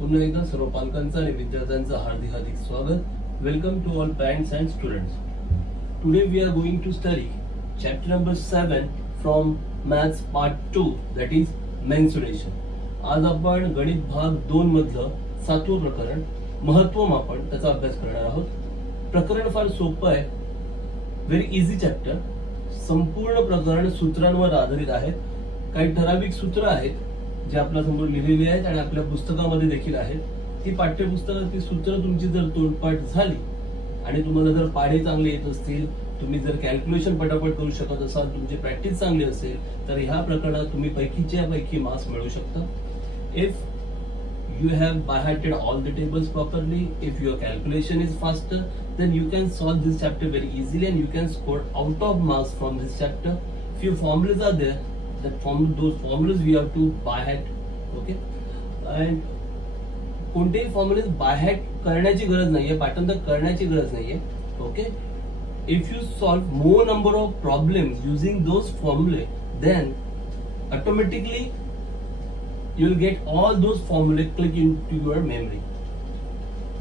पुन्हा एकदा सर्व पालकांचं आणि विद्यार्थ्यांचं हार्दिक हार्दिक स्वागत. Welcome to all parents and students. Today we are going to study chapter number 7 from maths part 2, that is mensuration. आज आपण गणित भाग 2 मधलं 7वं प्रकरण महत्वमापन त्याचा अभ्यास करणार आहोत. प्रकरण फार सोपं आहे, व्हेरी इझी चॅप्टर. संपूर्ण प्रकरण सूत्रांवर आधारित आहे. काही ठराविक सूत्र आहेत जे आपल्या समोर लिहिलेली आहेत आणि आपल्या पुस्तकामध्ये देखील आहेत. ती पाठ्यपुस्तकातील सूत्र तुमची जर तोंडपाठ झाली आणि तुम्हाला जर पाढे चांगले येत असतील, तुम्ही जर कॅल्क्युलेशन पटापट करू शकत असाल, तुमची प्रॅक्टिस चांगली असेल, तर ह्या प्रकरणात तुम्ही पैकीच्या पैकी मार्क्स मिळवू शकता. If you have by hearted all the tables properly, if your calculation is faster, then you can solve this chapter very easily and you can score out of marks from this chapter. Few formulas are there, those formulas we have to by heart. Okay, and कोणतेही फॉर्म्युले by heart करण्याची गरज नाहीये, पाठांतर करण्याची गरज नाहीये. Okay, if you solve more number of problems using those फॉर्म्युले, then automatically you will get all those formulae click into your memory.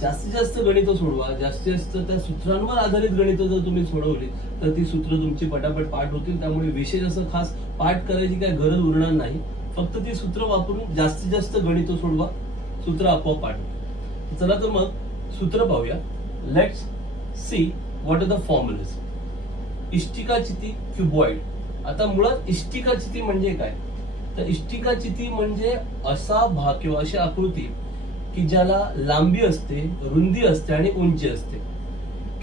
जास्तीत जास्त गणित सोडवा, जास्तीत जास्त त्या सूत्रांवर आधारित गणित जर तुम्ही सोडवली तर ती सूत्र तुमची पटापट पाठ होतील. त्यामुळे विशेष असं खास पाठ करायची काय गरज उरणार नाही. फक्त ती सूत्र वापरून जास्तीत जास्त गणित सोडवा, सूत्र आपोआप पाठ होतील. चला तर मग सूत्र पाहूया. Let's see what are the formulas. इष्टिकाचिती, क्युबॉइड. आता मुळात इष्टिकाचिती म्हणजे काय? तर इष्टिकाचिती म्हणजे असा भाग किंवा अशी आकृती की ज्याला लांबी असते, रुंदी असते आणि उंची असते.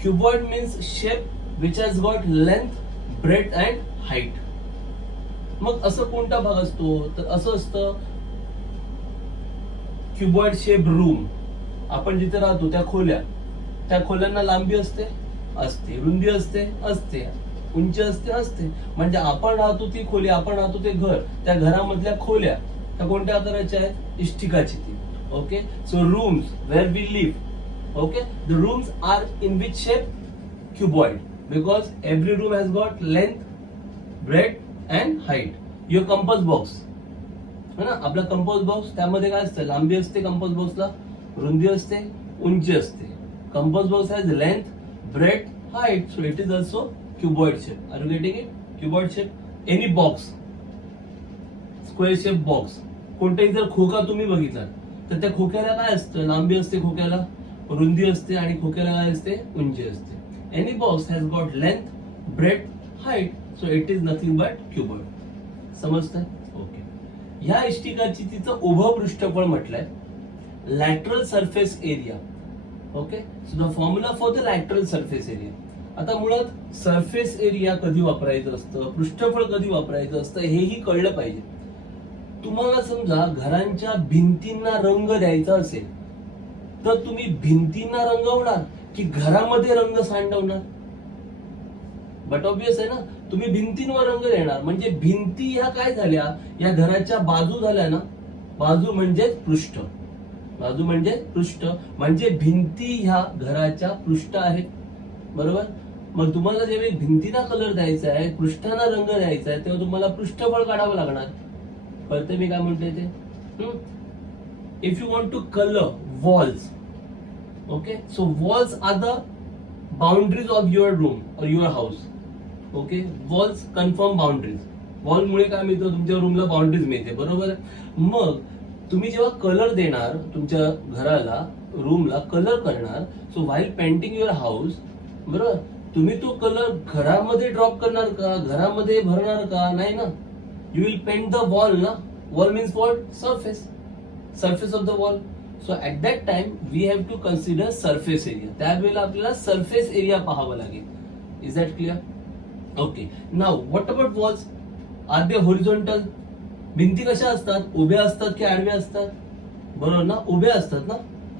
Cuboid means shape which has got length, breadth and height. मग असं कोणता भाग असतो? तर असं असतं क्युबॉइड शेप रूम. आपण जिथे राहतो त्या खोल्यांना लांबी असते, रुंदी असते, उंची असते. म्हणजे आपण राहतो ती खोली, आपण राहतो ते घर, त्या घरामधल्या खोल्या त्या कोणत्या आकाराच्या आहेत? इष्टिकाचिती. Okay, so rooms where we live. Okay, the rooms are in which shape? Cuboid, because every room has got length, breadth and height. Your compass box है ना, आपला कंपास बॉक्स, त्यामध्ये काय असतं? लांबी असते कंपास बॉक्सला, रुंदी असते, उंची असते. Compass box has length, breadth, height, so it is also cuboid shape. Are you getting it? Cuboid shape. Any box, square shape box. कोणताही जर खोका तुम्ही बघितला तर त्या खोक्याला काय असतं? लांबी असते, खोक्याला रुंदी असते आणि खोक्याला काय असते? उंची असते. Any box has got length, breadth, height, so it is nothing but cuboid. समजतंय? ओके. ह्या इष्टिकाचितीचं उभं पृष्ठफळ म्हटलंय lateral surface area. Okay, so the formula for the lateral surface area. आता मुळात सरफेस एरिया कधी वापरायचं असतं, पृष्ठफळ कधी वापरायचं असतं, हेही कळलं पाहिजे. तुम्हाला समजा घरांच्या भिंतींना रंग द्यायचा असेल तर तुम्ही भिंतींना रंगवणार की घरामध्ये रंग सांडवणार? बट ऑब्वियस आहे ना, तुम्ही भिंतींवर रंग देणार. म्हणजे भिंती ह्या काय झाल्या? या घराच्या बाजू झाल्या ना. बाजू म्हणजे पृष्ठ, म्हणजे भिंती ह्या घराच्या पृष्ठ आहेत. बरोबर? मग तुम्हाला जेव्हा भिंतीला कलर द्यायचा आहे, पृष्ठाला रंग द्यायचा आहे, तेव्हा तुम्हाला पृष्ठफळ काढावं लागणार. कळते मी काय म्हणते ते? If you want to colour walls, okay, so walls are the boundaries of your room और your house. Okay, walls confirm boundaries. Wall मुळे काय मिळतं? तुमच्या रूमला बाउंड्रीज मिळते. बरोबर? मग तुम्ही जेव्हा कलर देणार, तुमच्या घराला, रूमला कलर करणार, so while painting your house, बरोबर, तुम्ही तो कलर घरामध्ये ड्रॉप करणार का? घरामध्ये भरणार का? नाही ना. You will paint the wall ना. Wall means what? Surface of the wall. So at that time we have to consider surface area. त्यावेळेला आपल्याला सरफेस एरिया पाहावा लागेल. Is that clear? Okay, now what about walls? Are they horizontal? भिंती कशा असतात? उभ्या असतात की आडव्या असतात? बरोबर ना, उभ्या असतात ना.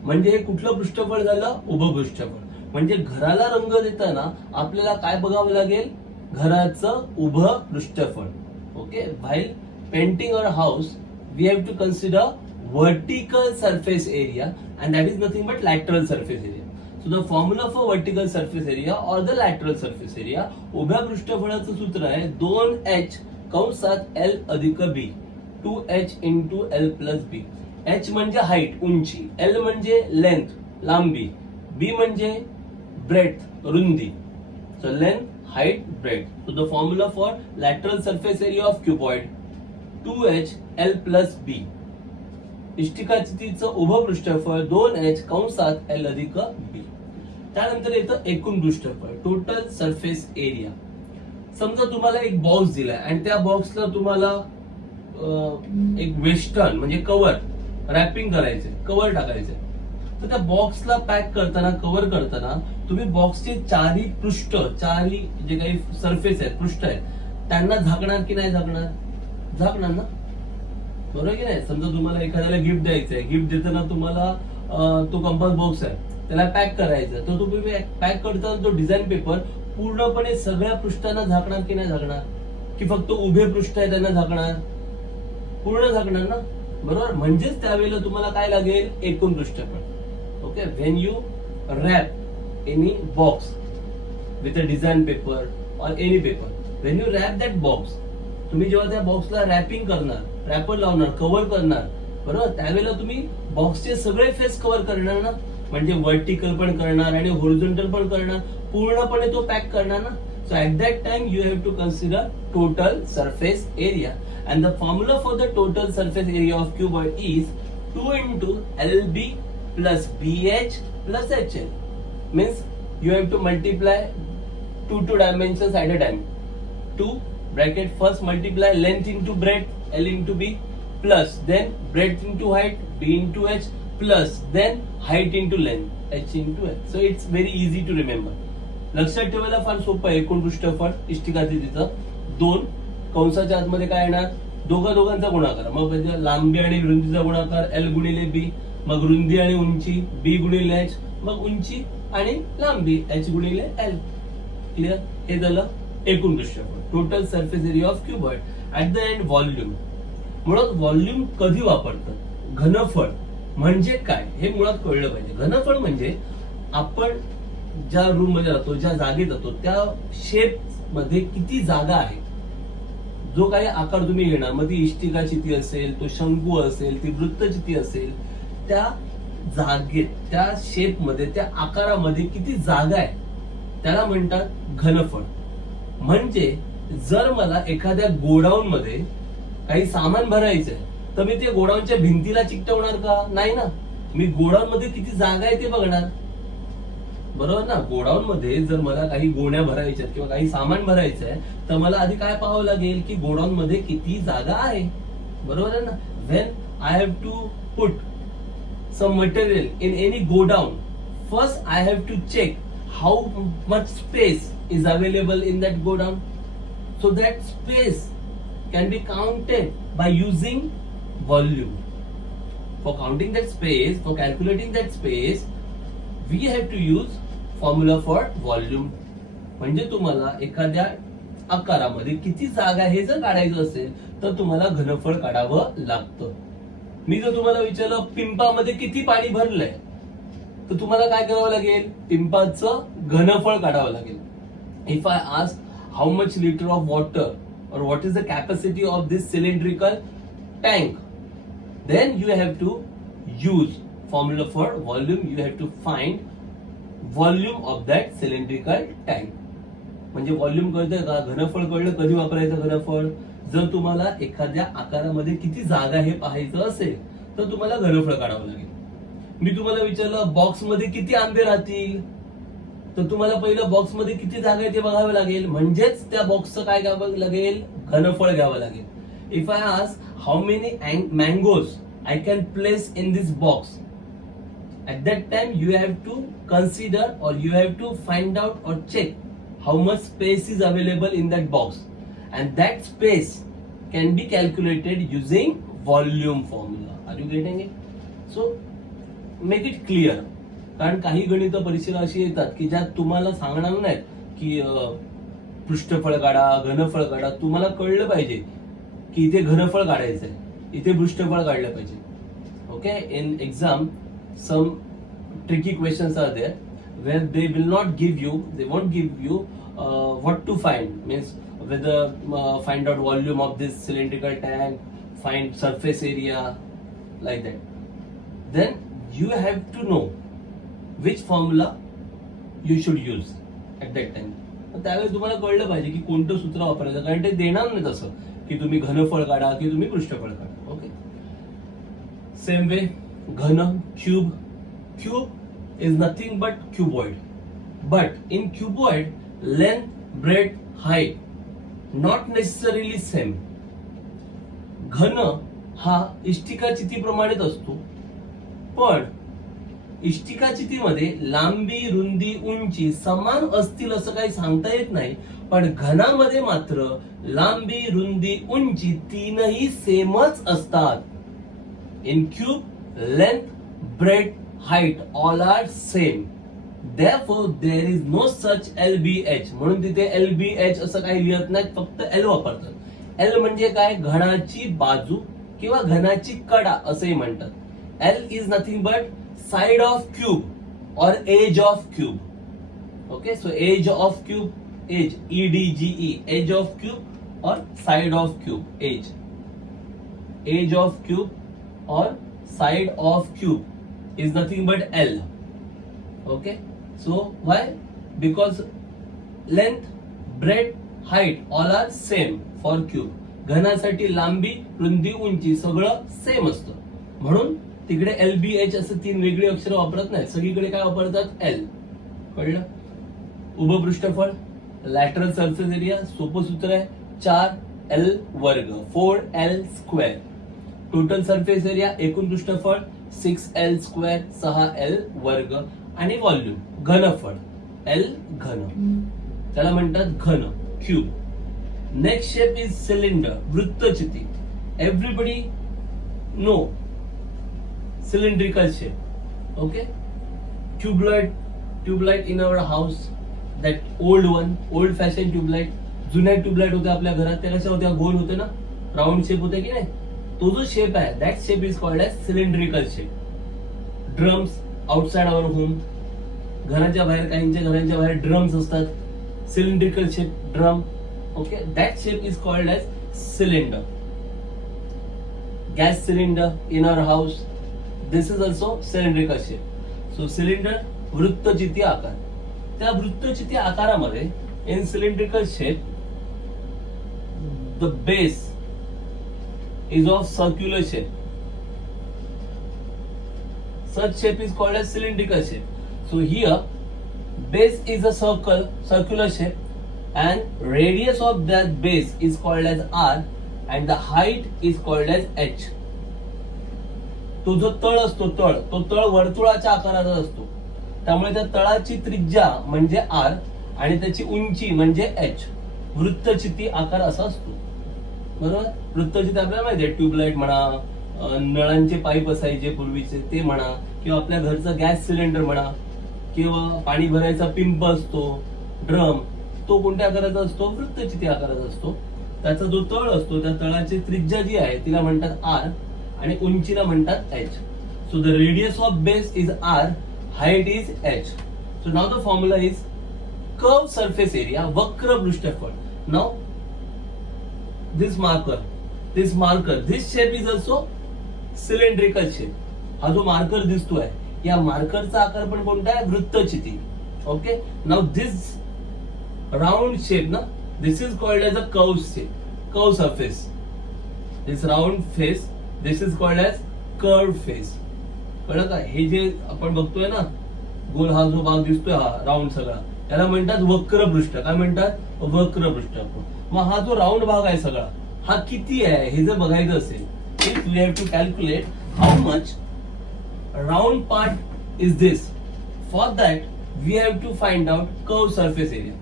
म्हणजे हे कुठलं पृष्ठफळ झालं? उभं पृष्ठफळ. म्हणजे घराला रंग देताना आपल्याला काय बघावं लागेल? घराचं उभं पृष्ठफळ. Okay, while painting our house we have to consider vertical surface area and that is nothing but lateral surface area. So the formula for vertical surface area और द लॅटरल सरफेस एरिया, उभ्या पृष्ठफळाचं सूत्र आहे 2h कंसात L अधिक B, 2h into L plus B. H म्हणजे height उंची, L म्हणजे लेंथ लांबी, B म्हणजे ब्रेथ रुंदी. So length, height, breadth. So the formula for lateral surface area of cuboid 2h L plus B. इष्टिकाचितीचं उभं पृष्ठफळ 2h कंसात L अधिक B. त्यानंतर येतं एकूण पृष्ठफळ टोटल सरफेस एरिया. समजा तुम्हाला एक बॉक्स दिलाय आणि त्या बॉक्सला तुम्हाला एक वेस्टर्न म्हणजे कव्हर रॅपिंग करायचंय, कव्हर टाकायचंय. तर त्या बॉक्सला पॅक करताना, कव्हर करताना तुम्ही बॉक्सचे चारही पृष्ठ, चारही जे काही सरफेस आहेत, पृष्ठ आहेत, त्यांना झाकणार की नाही झाकणार? झाकणार ना, बरोबर की नाही? समजा तुम्हाला एखाद्याला गिफ्ट द्यायचंय, गिफ्ट देताना तुम्हाला तो कंपास बॉक्स आहे त्याला पॅक करायचं, तर तुम्ही पॅक करताना तो डिझाईन पेपर पूर्णपणे सगळ्या पृष्ठांना झाकणार की नाही झाकणार? की फक्त उभे पृष्ठ आहे त्यांना झाकणार? पूर्ण झाकणार ना, बरोबर. म्हणजेच त्यावेळेला तुम्हाला काय लागेल? एकूण पृष्ठफळ. Okay, when you wrap any box with a design paper और any paper, when you wrap that box, तुम्ही जेव्हा त्या बॉक्सला रॅपिंग करणार, रॅपर लावणार, कव्हर करणार, बरोबर, त्यावेळेला तुम्ही बॉक्सचे सगळे फेस कव्हर करणार ना, म्हणजे वर्टिकल पण करणार आणि होरिझॉन्टल पण करणार, पूर्णपणे तो पॅक करणार ना. So at that time you have to consider total surface area, and the formula for the total surface area of cuboid is 2 into LB plus BH plus HL. Means you have to multiply two dimensions at a time. 2 bracket first multiply length into breadth, L into B, plus then breadth into height, B into H, plus then height into length, H into H. So it's very easy to remember. लक्षात ठेवायला फार सोपं आहे. एकूण पृष्ठफळ इष्टिकाकृतीचं 2 कंसाच्या आतमध्ये काय येणार? दोघांचा गुणाकार, मग लांबी आणि रुंदीचा गुणाकार L गुणिले B, मग रुंदी आणि उंची B गुणिले H, मग उंची आणि लांबी H गुणिले L. क्लिअर? हे झालं एकूण पृष्ठफळ, total surface area of cuboid. At the end volume. मुळात व्हॉल्यूम कधी वापरतात? घनफळ म्हणजे काय हे मुळात कळलं पाहिजे. घनफळ म्हणजे आपण ज्या रूम मध्ये राहतो, ज्या जागेत राहतो, त्या शेप मध्ये किती जागा आहे. जो काही आकार तुम्ही घेणार, मग ती इष्टिकाचिती असेल, तो शंकू असेल, ती वृत्तचिती असेल, त्या जागेत, त्या शेप मध्ये, त्या आकारामध्ये किती जागा आहे त्याला म्हणतात घनफळ. म्हणजे जर मला एखाद्या गोडाऊन मध्ये काही सामान भरायचंय, तर मी ते गोडाऊनच्या भिंतीला चिकटवणार का? नाही ना, मी गोडाऊन मध्ये किती जागा आहे ते बघणार, बरोबर ना. गोडाऊन मध्ये जर मला काही गोण्या भरायच्या किंवा काही सामान भरायचं आहे, तर मला आधी काय पाहावं लागेल की गोडाऊन मध्ये किती जागा आहे, बरोबर आहे ना. When I have to put some material in any godown, first I have to check how much space is available in that godown. So that space can be counted by using volume. For counting that space, for calculating that space, we have to use formula for volume. म्हणजे तुम्हाला एखाद्या आकारामध्ये किती जागा हे जर काढायचं असेल, तर तुम्हाला घनफळ काढावं लागतं. मी जर तुम्हाला विचारलं पिंपामध्ये किती पाणी भरलंय, तर तुम्हाला काय करावं लागेल? पिंपाचं घनफळ काढावं लागेल. If I ask how much litre of water और what is the capacity of this cylindrical tank, then you have to use formula for volume. You have to find volume of that cylindrical tank. म्हणजे volume कळतंय का? घनफळ कळलं कधी वापरायचं घनफळ? जर तुम्हाला एखाद्या आकारामध्ये किती जागा हे पाहायचं असेल, तर तुम्हाला घनफळ काढावं लागेल. मी तुम्हाला विचारलं बॉक्स मध्ये किती आंबे राहतील, तर तुम्हाला पहिलं बॉक्स मध्ये किती जागा आहे ते बघावं लागेल. म्हणजेच त्या बॉक्सचं काय घ्यावं लागेल? घनफळ घ्यावं लागेल. If I ask how many mangoes I can place in this box, at that time you have to consider or you have to find out or check how much space is available in that box, and that space can be calculated using volume formula. Are you getting it? So make it clear. कारण काही गणित परीक्षेला अशी येतात की ज्यात तुम्हाला सांगणार नाहीत की पृष्ठफळ काढा, घनफळ काढा. तुम्हाला कळलं पाहिजे की इथे घनफळ काढायचंय, इथे पृष्ठफळ काढलं पाहिजे. Okay, in exam some tricky questions are there where they will not give you, they won't give you what to find. Means whether find out volume of this cylindrical tank, find surface area, like that. Then you have to know which formula you should use at that time. त्यावेळी तुम्हाला कळलं पाहिजे की कोणतं सूत्र वापरायचं, कारण ते देणार नाही तसं की तुम्ही घनफळ काढा की तुम्ही पृष्ठफळ काढा. ओके, सेम वे घन, cube. Cube is nothing but cuboid, but in cuboid length, breadth, height not necessarily same. घन हा इष्टिका चितीप्रमाणेच असतो, पण इष्टिका चितीमध्ये लांबी, रुंदी, उंची समान असतील असं काही सांगता येत नाही, पण घनामध्ये मात्र लांबी, रुंदी, उंची तीनही सेमच असतात. In cube length, breadth, height all are same. Therefore there is no such LBH. म्हणून तिथे LBH असं काही लिहत नाही, फक्त L वापरतात. L म्हणजे काय? घनाची बाजू किंवा घनाची कडा असंही म्हणतात. L is nothing but side of cube or edge of cube. Okay, so edge of cube, edge, EDGE, edge of cube or side of cube, edge. Edge of cube or side of cube is nothing but L. Okay, so why? Because length, breadth, height all are same for cube. घनासाठी लांबी, रुंदी, उंची सगळं same असतं, म्हणून तिकडे LBH असे तीन वेगळी अक्षर वापरत नाही, सगळीकडे काय वापरतात? L. कळलं? उभं पृष्ठफळ, लॅटरल सरफेस एरिया, सोपं सूत्र आहे 4L वर्ग, 4L square. Total surface area, एकूण पृष्ठफळ 6L स्क्वेअर, 6L वर्ग. आणि व्हॉल्यूम, घनफळ L घन, त्याला म्हणतात घन, cube. Next shape is cylinder, वृत्तचिती. Everybody know cylindrical shape. Okay, tube light in our house, that old fashioned tube light. जुन्या ट्यूबलाइट होत्या आपल्या घरात, त्या कशा होत्या? गोल होते ना, राऊंड शेप होते की नाही? तो जो शेप आहे, that shape is called as cylindrical shape. Drums outside our home, घराच्या बाहेर, काहींच्या घरांच्या बाहेर ड्रम्स असतात, cylindrical shape drum. Okay, that shape is called as cylinder. Gas cylinder in our house, this is also cylindrical shape. So cylinder, वृत्तचिती आकार. त्या वृत्तचिती आकारामध्ये in cylindrical shape the base is of circular shape. Such shape is called as cylindrical shape. So here base is a circular shape and radius of that base is called as R and the height is called as H. तो जो तळ असतो, तो तळ वर्तुळाच्या आकाराचा असतो, त्यामुळे त्या तळाची त्रिज्या म्हणजे R आणि त्याची उंची म्हणजे H. वृत्तचिती आकार असा असतो, बरोबर? वृत्तचिती आपल्याला माहिती आहे, ट्यूबलाइट म्हणा, नळांचे पाईप असायचे पूर्वीचे ते म्हणा, किंवा आपल्या घरचा गॅस सिलेंडर म्हणा, किंवा पाणी भरायचा पिंप असतो, ड्रम, तो कोणत्या आकाराचा असतो? वृत्तचिती आकाराचा असतो. त्याचा जो तळ असतो, त्या तळाची त्रिज्या जी आहे तिला म्हणतात R आणि उंचीला म्हणतात H. So the radius of base is R, height is H. So now the formula is curve surface area, वक्र पृष्ठफळ. Now this marker, this shape is also cylindrical shape. हा जो मार्कर दिसतोय, या मार्करचा आकार पण कोणता आहे? वृत्तचिती. Okay, now this round shape ना, this is called as a curve shape, curve surface. This round face, this is called as curve face. कळलं का? हे जे आपण बघतोय ना, गोल हा जो भाग दिसतोय, हा राऊंड सगळा, त्याला म्हणतात वक्रपृष्ठ. काय म्हणतात? वक्रपृष्ठ. मग हा जो राऊंड भाग आहे सगळा, हा किती आहे हे जर बघायचं असेल, if we have to calculate how much round part is this, for that we have to find out curve surface area.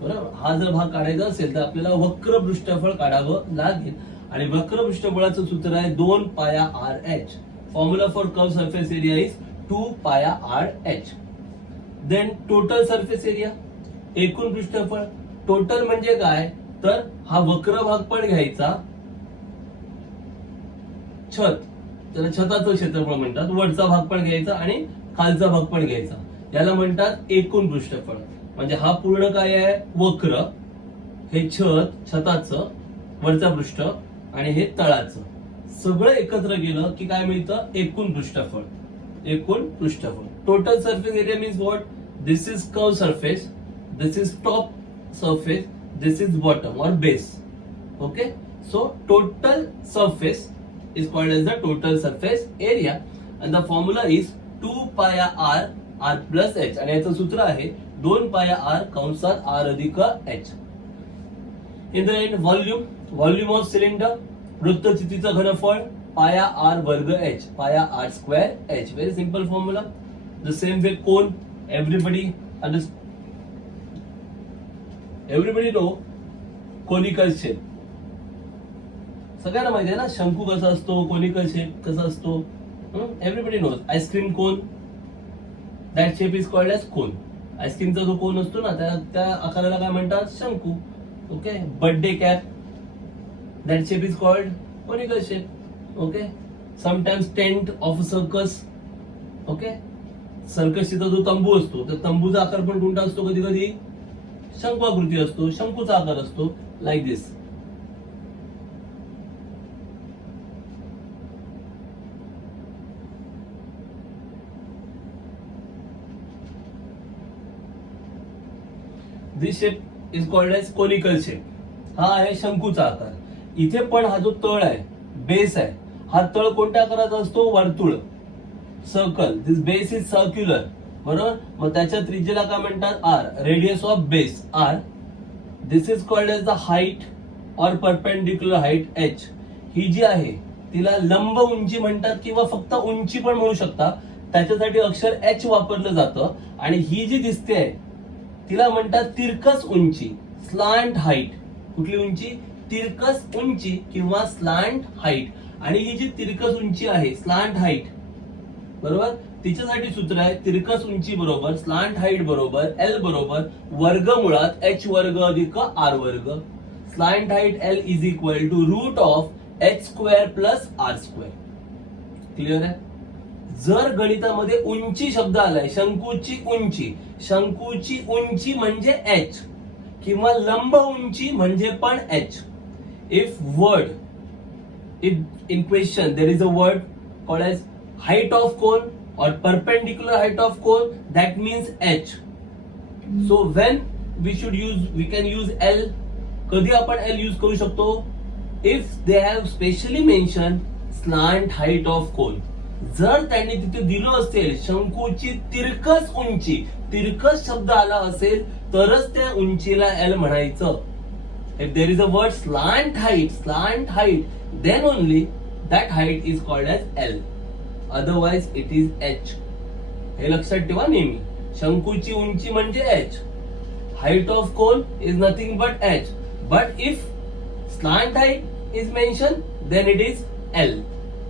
बरोबर? हा जर भाग काढायचा असेल तर आपल्याला वक्र पृष्ठफळ काढावं लागेल, आणि वक्र पृष्ठफळाचं सूत्र आहे 2 pi RH. Formula for curve surface area is 2 pi RH. Then total surface area, एकूण पृष्ठफळ. टोटल म्हणजे काय? तर हा वक्र भाग पण घ्यायचा, छत, त्याला छताचं क्षेत्रफळ म्हणतात, वरचा भाग पण घ्यायचा आणि खालचा भाग पण घ्यायचा, याला म्हणतात एकूण पृष्ठफळ. म्हणजे हा पूर्ण काय आहे? वक्र, हे छताचं वरचा पृष्ठ, आणि हे तळाचं सगळं एकत्र केलं की काय मिळतं, एकूण पृष्ठफळ. एकूण पृष्ठफळ. Total surface area means what, this is curve surface, this is top surface, this is bottom or base. Okay, so total surface is called as the total surface area and the formula is 2 pi r r plus h आणि याचं सूत्र आहे 2 pi r कंसात r अधिक h. In the end, volume of cylinder, वृत्तचितीचं घनफळ पाया r वर्ग h, पाया r square h. Very simple formula. The same way cone, everybody know conical shape. सगळ्यांना माहिती आहे ना शंकू कसा असतो, कोनिकल शेप कसा असतो. Everybody knows. Ice cream cone, that shape is called as cone. आईस्क्रीमचा जो कोन असतो ना त्या आकाराला काय म्हणतात, शंकू. Okay. Birthday cap, that shape is called conical shape. Okay. Sometimes tent of a circus. Okay. सर्कसचा जो तंबू असतो त्या तंबूचा आकार पण कोणता असतो, कधी कधी शंकवाकृती असतो, शंकूचा आकार असतो. Like this. This shape is called as conical shape. हा आहे शंकूचा आकार. इथे पण हा जो तळ आहे, बेस आहे, हा तळ कोणत्या आकाराचा असतो, वर्तुळ, circle. This base is circular. बरोबर. मग त्याच्या त्रिज्येला काय म्हणतात, R. Radius of base R. This is called as the height और परपेंडिक्युलर हाईट एच. ही जी आहे तिला लंब उंची म्हणतात किंवा फक्त उंची पण म्हणू शकता. त्याच्यासाठी अक्षर एच वापरलं जातं. आणि ही जी दिसते आहे तिला म्हणतात तिरकस उंची, स्लांट हाईट. कुठली उंची, तिरकस उंची किंवा स्लांट हाईट. आणि ही जी तिरकस उंची आहे, स्लांट हाईट, बरोबर, तिच्यासाठी सूत्र आहे तिरकस उंची बरोबर स्लांट हाईट बरोबर एल बरोबर वर्गमुळात एच वर्ग अधिक आर वर्ग. Slant height L is equal to root of H square plus R square. Clear आहे. जर गणितामध्ये उंची शब्द आलाय, शंकूची उंची, शंकूची उंची म्हणजे एच किंवा लंब उंची म्हणजे पण H. If word in question there is a word called as height of cone or perpendicular height of cone, that means h. So when we can use L. कधी आपण L यूज करू शकतो, if they have specially mentioned slant height of cone. जर त्यांनी तिथे दिलं असेल शंकूची तिरकस उंची, तिरकस शब्द आला असेल तरच त्या उंचीला L म्हणायचं. If there is a word slant height, then only that height is called as L. Otherwise it is H. हे लक्षात ठेवा नेहमी. शंकूची उंची म्हणजे H. Height of cone is nothing but H. But if slant height is mentioned, then it is L.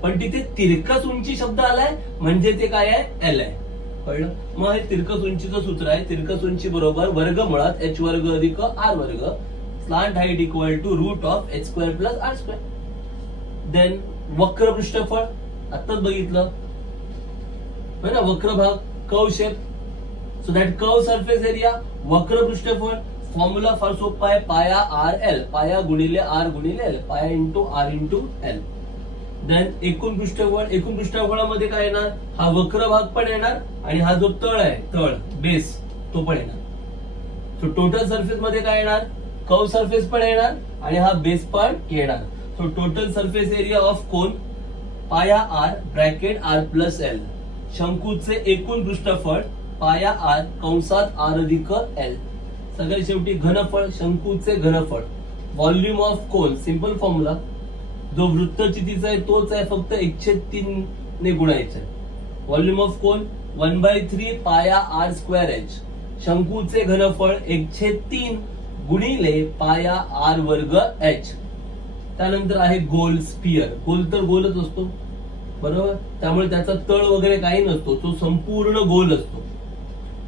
पण तिथे तिरकस उंची शब्द आलाय म्हणजे ते काय आहे, L आहे. कळलं. मग हे तिरकस उंचीचं सूत्र आहे तिरकस उंची बरोबर वर्गमुळात h वर्ग अधिक r वर्ग. Slant height equal to root of H square plus R square. Then वक्र पृष्ठफळ आत्ताच बघितलं है ना, वक्र भाग, curve shape. So that curve surface area, वक्र पृष्ठफळ. फॉर्म्युला फार सोपा आहे, पाया आर एल, पाया गुणिले आर गुणिले L, pi into R into L. Then एकूण पृष्ठफळ, एकूण पृष्ठफळामध्ये काय येणार, हा वक्र भाग पण येणार आणि हा जो तळ आहे, तळ बेस, तो पण येणार. सो टोटल सरफेस मध्ये काय येणार, कर्व सरफेस पण येणार आणि हा बेस पण येणार. So total surface area of cone pi r bracket r plus l. शंकूचे एकूण पृष्ठफळ पाया आर कंसात आर अधिक एल. सगळ्यात शेवटी घनफळ, शंकूचे घनफळ. Volume of cone, simple formula, जो वृत्तचितीचा आहे तोच आहे, फक्त 1/3 ने गुणायचा आहे. व्हॉल्यूम ऑफ कोन 1/3 पाया आर स्क्वेअर एच. शंकूचे घनफळ 1/3 गुणिले पाया आर वर्ग एच. त्यानंतर आहे गोल, स्पियर. गोल तर गोलच असतो, बरोबर, त्यामुळे त्याचा तळ वगैरे काही नसतो, तो संपूर्ण गोल असतो.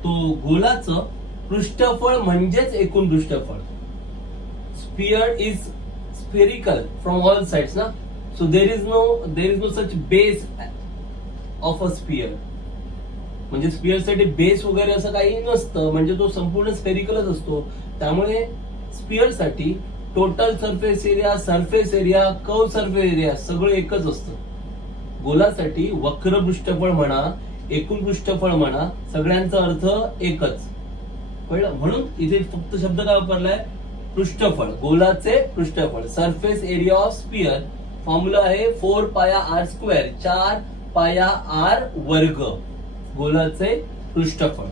तो गोलाचं पृष्ठफळ म्हणजेच एकूण पृष्ठफळ. Sphere is spherical from all sides ना, so there is no such base of a sphere. म्हणजे स्पियर साठी बेस वगैरे असं काही नसतं, म्हणजे तो संपूर्ण स्फेरिकलच असतो. त्यामुळे स्पियर साठी total surface area, surface area, curve surface area सगळं एकच असतं. गोलासाठी वक्र पृष्ठफळ म्हणा, एकूण पृष्ठफळ म्हणा, सगळ्यांचा अर्थ एकच. कळलं? म्हणून इथे फक्त शब्द काय वापरलाय? पृष्ठफळ, गोलाचे पृष्ठफळ. Surface area of sphere formula आहे 4 pi R square, 4 pi r वर्ग. गोलाचे पृष्ठफळ,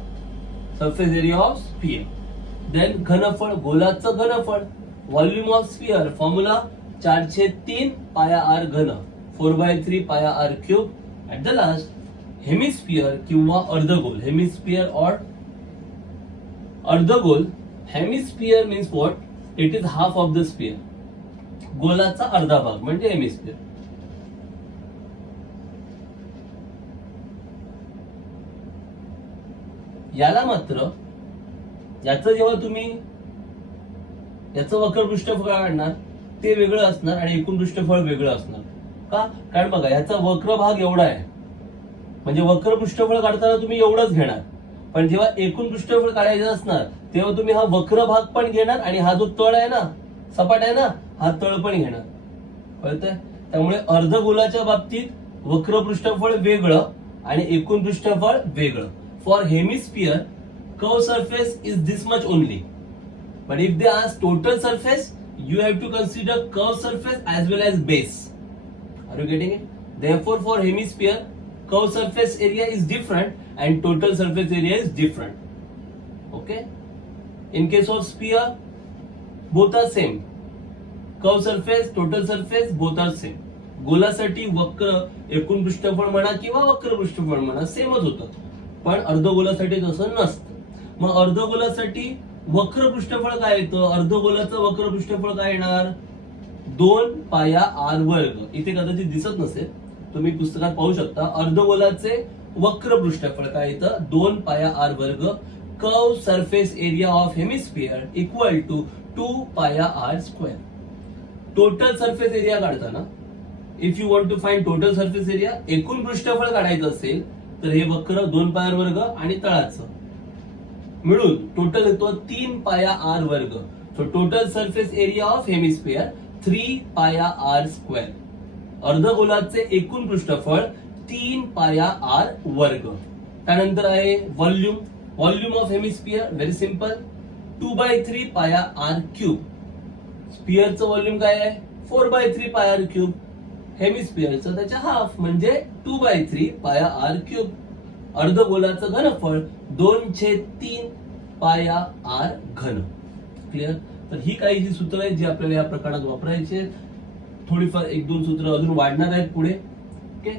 surface area of sphere. Then घनफळ, गोलाचं घनफळ, volume of sphere formula 4/3 pi R घन, 4/3 pi r cube. At the last hemisphere किंवा अर्धगोल, हेमिस्फियर और अर्धगोल. Hemisphere means what? It is half of the sphere. गोलाचा अर्धा भाग म्हणजे हेमिस्फियर. याला मात्र याचं जेव्हा तुम्ही याचं वक्र पृष्ठफळ काढणार ते वेगळं असणार आणि एकूण पृष्ठफळ वेगळं असणार. का? कारण बघा याचा वक्र भाग एवढा आहे, म्हणजे वक्र पृष्ठफळ काढताना तुम्ही एवढंच घेणार, पण जेव्हा एकूण पृष्ठफळ काढायचं असणार तेव्हा तुम्ही हा वक्र भाग पण घेणार आणि हा जो तळ आहे ना, सपाट आहे ना, हा तळ पण घेणार. कळतंय? त्यामुळे अर्धगोलाच्या बाबतीत वक्र पृष्ठफळ वेगळं आणि एकूण पृष्ठफळ वेगळं. For hemisphere curve surface is this much only, but if they ask total surface you have to consider curve surface as well as base. Are you getting it? Therefore, for hemisphere, curve surface area is different and total surface area is different. Okay? In case of sphere, both are same. Curve surface, total surface, both are same. गोलासाठी वक्र एकूण पृष्ठफळ म्हणा किंवा वक्र पृष्ठफळ म्हणा सेमच होतं, पण अर्धगोलासाठी तसं नसतं. मग अर्धगोलासाठी वक्र पृष्ठफळ काय येतं? अर्धगोलाचं वक्र पृष्ठफळ काय येणार? 2 पाया आर वर्ग. इथे कदाचित दिसत नसेल, तुम्ही पुस्तकात पाहू शकता. अर्धगोलाचे वक्र पृष्ठफळ काय येतं? 2 पाया आर वर्ग. Curve surface area of hemisphere equal to 2 pi R square. Total surface area काढताना if you want to find total surface area, एकूण पृष्ठफळ काढायचं असेल तर हे वक्र 2 पाया वर्ग आणि तळाचं मिळून टोटल येतो 3 पाया आर वर्ग. So total surface area of hemisphere 3 पाया आर स्क्वेअर. अर्धगोलाचे एकूण पृष्ठफळ 3 पाया आर वर्ग. त्यानंतर आहे volume. Volume of hemisphere very simple, 2/3 पाया आर क्यूब. स्पियरचं व्हॉल्यूम काय आहे? 4/3 पाया आर क्यूब. हेमिस्फियरचं त्याच्या हाफ म्हणजे 2/3 पाया आर क्यूब. अर्धगोलाचं घनफळ 2/3 पाया आर घन. क्लिअर? तर ही काही जी सूत्र आहेत जी आपल्याला या प्रकरणात वापरायची आहेत. थोडीफार 1-2 सूत्र अजून वाढणार आहेत पुढे. ओके,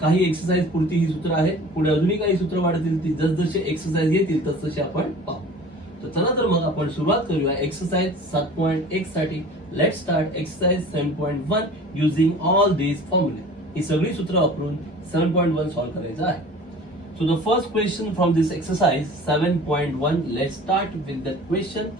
काही एक्सरसाइज पुरती ही सूत्र आहेत, पुढे अजूनही काही सूत्र वाढतील. ती जसजसे एक्सरसाइज येतील तसतसे आपण पाहू. तर चला तर मग आपण सुरुवात करूया एक्सरसाइज 7.1 साठी. Let start exercise 7.1 using all these फॉर्म्युले. ही सगळी सूत्र वापरून 7.1 सॉल्व करायचं आहे. So the first question from this exercise 7.1, let's start with the question.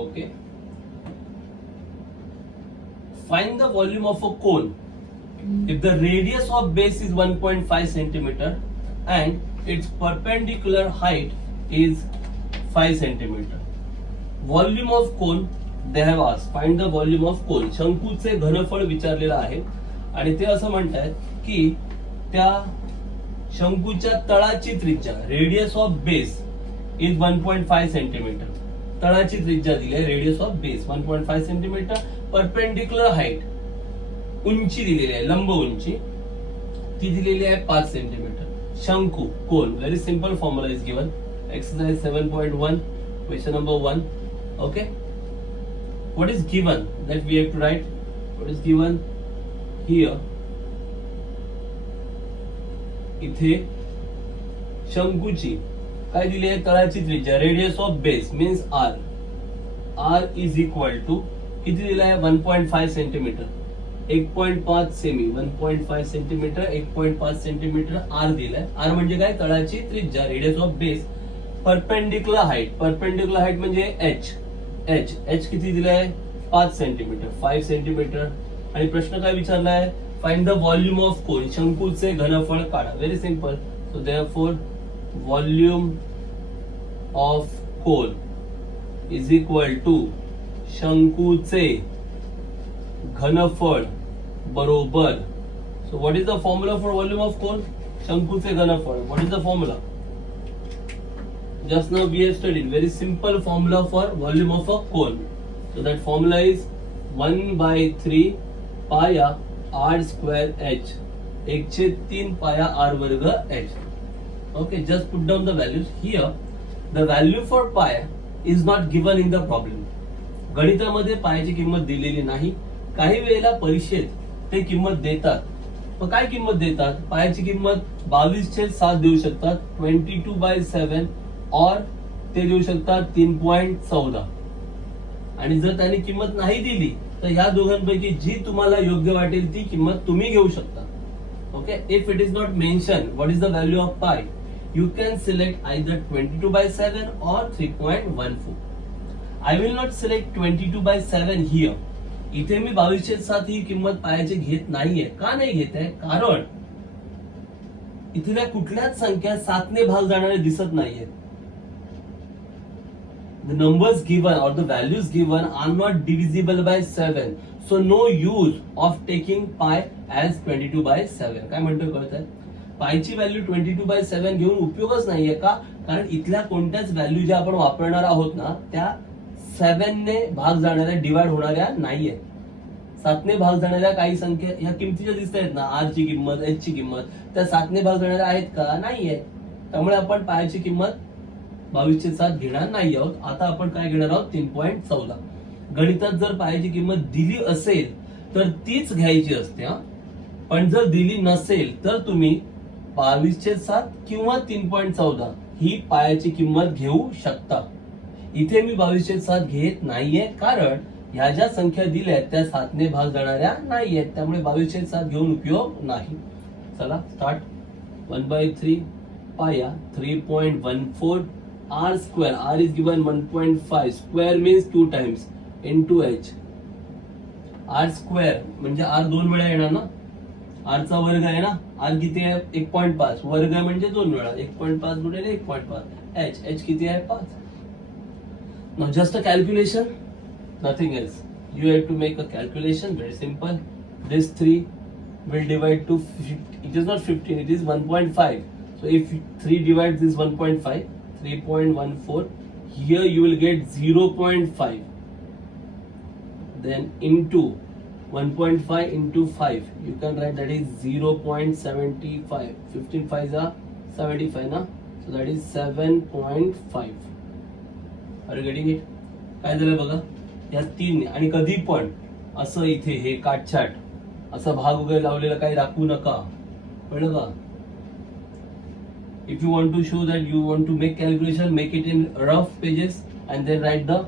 Okay. Find the volume of a cone if the radius of base is 1.5 centimeter and its perpendicular height is 5 centimeter. Volume of cone they have asked. Find the volume of cone. शंकूचे घनफळ विचारलेलं आहे आणि ते असं म्हणतात की त्या शंकूच्या तळाची त्रिज्या, radius of base is 1.5 centimetre. तळाची त्रिज्या दिली आहे, radius of base 1.5 centimetre. Perpendicular height, उंची दिलेली आहे, लंब उंची ती दिलेली आहे 5 सेंटीमीटर. शंकू cone, very simple formula is given. Exercise 7.1 question number 1. Okay, what is given that we have to write. What is given here, इथे शंकूची काय दिली आहे? तळाची त्रिज्या, radius of base means r. R is equal to किती दिलं आहे? 1.5 सेंटीमीटर 1.5 सेमी 1.5 सेंटीमीटर 1.5 सेंटीमीटर आर दिलाय. आर म्हणजे काय, तळाची त्रिज्या, radius of base. Perpendicular height म्हणजे एच किती दिलाय, 5 सेंटीमीटर 5 सेंटीमीटर. आणि प्रश्न काय विचारलाय, find the volume of cone, शंकूचे घनफळ काढा. Very simple. So therefore volume of cone is equal to शंकूचे घनफळ बरोबर. So what is the formula for volume of cone, शंकूचे घनफळ. What is the formula, just now we have studied very simple formula for volume of a cone. So that formula is 1/3 pi r square h, 1/3 pi r वर्ग h. Okay, just put down the values here. The value for pi is not given in the problem. गणितामध्ये पायाची किंमत दिलेली नाही. काही वेळेला परीक्षेत ते किंमत देतात. मग काय किंमत देतात, पायाची किंमत 22/7 देऊ शकतात, 22/7, और ते देऊ शकतात 3.14. आणि जर त्यांनी किंमत नाही दिली तर या दोघांपैकी जी तुम्हाला योग्य वाटेल ती किंमत तुम्ही घेऊ शकता. Okay, if it is not mention what is the value of pi, you can select either 22/7 or 3.14. I will not select 22/7 here. इथे मी 22/7 ही किंमत पायाची घेत नाहीये. का नाही घेत आहे, कारण इथल्या कुठल्याच संख्या 7ने भाग जाणारे दिसत नाहीये. The numbers given or the values given are not divisible by 7. So no use of taking pi as 22/7. काय म्हणतोय कळतंय, पायची व्हॅल्यू 22/7 घेऊन उपयोगच नाहीये. का, कारण इथल्या कोणत्याच व्हॅल्यू ज्या आपण वापरणार आहोत ना त्या 7ने भाग जाणाऱ्या, डिवाइड होणाऱ्या नाहीये. 7ने भाग जाणाऱ्या काही संख्या ह्या किमतीच्या दिसत आहेत ना, आर ची किंमत, एच ची किंमत, त्या 7ने भाग जाणाऱ्या आहेत का, नाहीये. त्यामुळे आपण पायाची किंमत 22/7 घेणार नाही आहोत. आता आपण काय घेणार आहोत, 3.14. गणितात जर पायाची किंमत दिली असेल तर तीच घ्यायची असते. पण जर दिली नसेल तर तुम्ही 22/7 किंवा 3.14 ही पायाची किंमत घेऊ शकता. इथे मी 22/7 घेत नाहीये, कारण ह्या ज्या संख्या दिल्या त्या 7ने भाग जाणाऱ्या नाहीयेत. त्यामुळे 22/7 घेऊन उपयोग नाही. चला स्टार्ट. 1/3 पाया 3.14 r square, r is given 1.5, square means 2 times into h. r square म्हणजे r 2 वेळा येणार ना, r चा वर्ग आहे ना, r किती आहे 1.5, वर्ग म्हणजे 2 वेळा 1.5 गुणिले 1.5, h किती आहे 5. Now just a calculation, nothing else. You have to make a calculation, very simple. This 3 will divide to 50. It is not 15, it is 1.5. So if 3 divides this 1.5, 3.14, here you will get 0.5, then into 1.5 into 5, you can write that is 0.75. 15 5s are 75 na, so that is 7.5. Are you getting it? काय झालं बघा, या 3 आणि कधी पण असं इथे हे काटछाट असा भाग वगैरे लावलेला काही दाखवू नका, कळलं का. If you want to show that you want to make calculation, make it in rough pages and then write the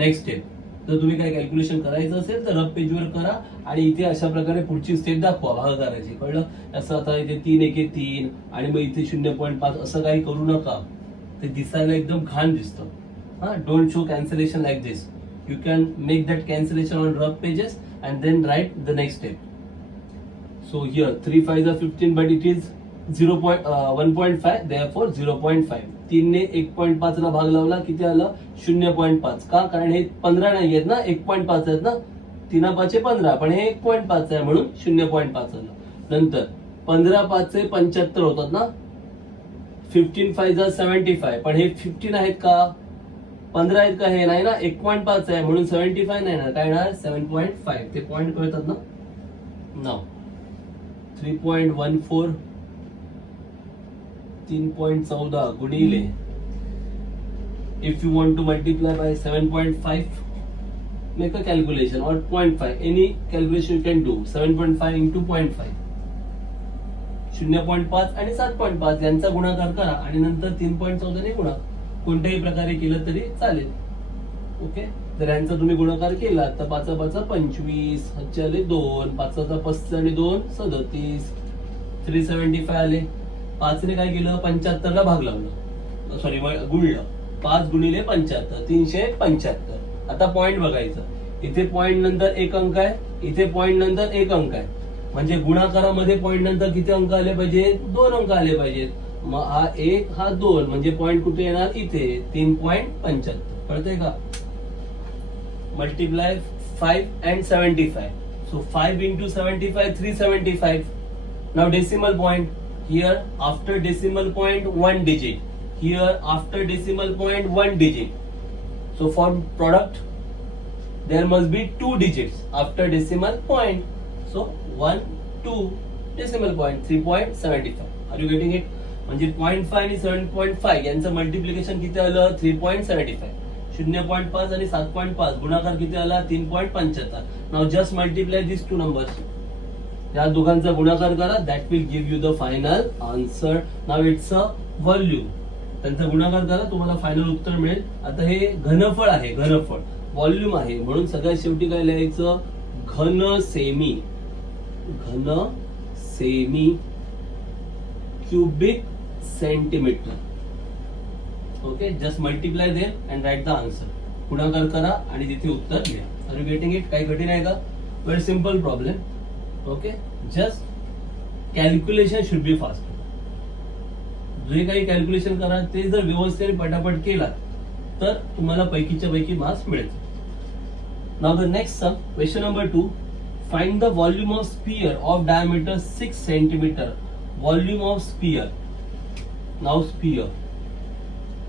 next step. जर तुम्ही काय कॅल्क्युलेशन करायचं असेल तर रफ पेजवर करा आणि इथे अशा प्रकारे पुढची स्टेप दाखवा भागाकाराची, कळलं. असं आता इथे 3 1 3 आणि मग इथे 0.5 असं काही करू नका, ते दिसायला एकदम घाण दिसतं. Don't show cancellation like this. You can make that cancellation on rough pages and then write the next step. So here 3 5s are 15 but it is 1.5, therefore 0.5. 3 ने 1.5 ला भाग लावला, किती आलं 0.5. का, कारण हे 15 नाही आहेत ना, 1.5 आहेत ना, 3 5 15, पण हे 1.5 आहे म्हणून 0.5 आलं. नंतर 15 5 75 होतात ना, 15 5 75, पण हे 15 आहेत का, 15 आहेत का, हे नाही ना, 1.5 आहे म्हणून 75 नाही ना, काय येणार 7.5. ते पॉइंट कळतात ना. नाव 3.14 3.14 गुणिले, if you want to multiply by 7.5, make a calculation, or 0.5, any calculation you can do. 7.5 into 0.5, 0.5 आणि 7.5 यांचा गुणाकार करा आणि नंतर 3.14 ने गुणा. कोणत्याही प्रकारे केलं तरी चालेल. ओके, तर यांचा तुम्ही गुणाकार केला तर 5 5 25, 5 2, 5 35 आणि 2 37, 375 आले. 5 ने काय केलं, 75 ला भाग लावलं, सॉरी गुणलं, 5 गुणिले 75 375. आता पॉइंट बघायचं, इथे पॉइंट नंतर एक अंक आहे, इथे पॉइंट नंतर एक अंक आहे, म्हणजे गुणाकारामध्ये पॉइंट नंतर किती अंक आले पाहिजेत, 2 अंक आले पाहिजेत. मग हा 1 हा 2 म्हणजे पॉइंट कुठे येणार, इथे 3.75. कळतंय का? Multiply 5 and 75. So 5 into 75, 375. Now decimal point. Here after decimal point 1 digit. Here after decimal point 1 digit. So for product there must be 2 digits after decimal point. So 1, 2 decimal point 3.75. Are you getting it? म्हणजे 0.5 आणि 7.5 यांचं multiplication किती आलं, 3.75. 0.5 आणि 7.5 गुणाकार किती आला, 3.75. Now just multiply दिस two numbers. या दोघांचा गुणाकार करा, that will give you the final answer. Now it's a volume. त्यांचा गुणाकार करा, तुम्हाला फायनल उत्तर मिळेल. आता हे घनफळ आहे, घनफळ व्हॉल्यूम आहे, म्हणून सगळ्यात शेवटी काय लिहायचं, घन सेमी, घन सेमी cubic centimetre. Okay, just multiply there and write the answer. गुणाकार करा आणि तिथे उत्तर लिहा. Are you getting it? काही कठीण आहे का? Very simple problem. Okay, just calculation should be fast. जे काही कॅल्क्युलेशन करा ते जर व्यवस्थित पटापट केला तर तुम्हाला पैकीच्या पैकी मार्क्स मिळतील. Now the next sum, question number 2. Find the volume of sphere of diameter 6 centimetre. Volume of sphere. Now sphere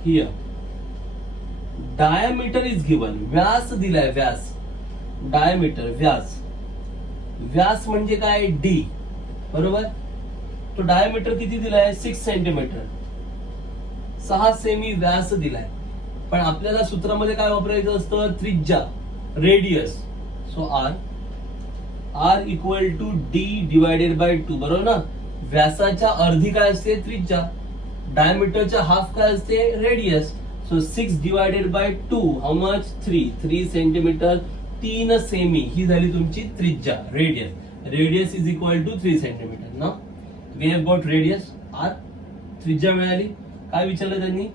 here diameter is given. व्यास दिलाय, व्यास, डायमीटर व्यास. व्यास म्हणजे काय, d, बरोबर. तो डायमीटर किती दिलाय, 6 सेंटीमीटर, 6 सेमी व्यास दिलाय. पण आपल्याला सूत्रामध्ये काय वापरायचं असतं, त्रिज्या, radius. So r equal to d divided by 2, बरोबर ना. व्यासाच्या अर्धी काय असते, त्रिज्या. डायमीटरच्या हाफ काय असते, radius. So 6 divided by 2, how much, 3 centimetre. 3 सेमी ही झाली तुमची त्रिज्या, radius. Radius is equal to 3 centimetre ना. We have got radius r, त्रिज्या मिळाली. काय विचारलं त्यांनी,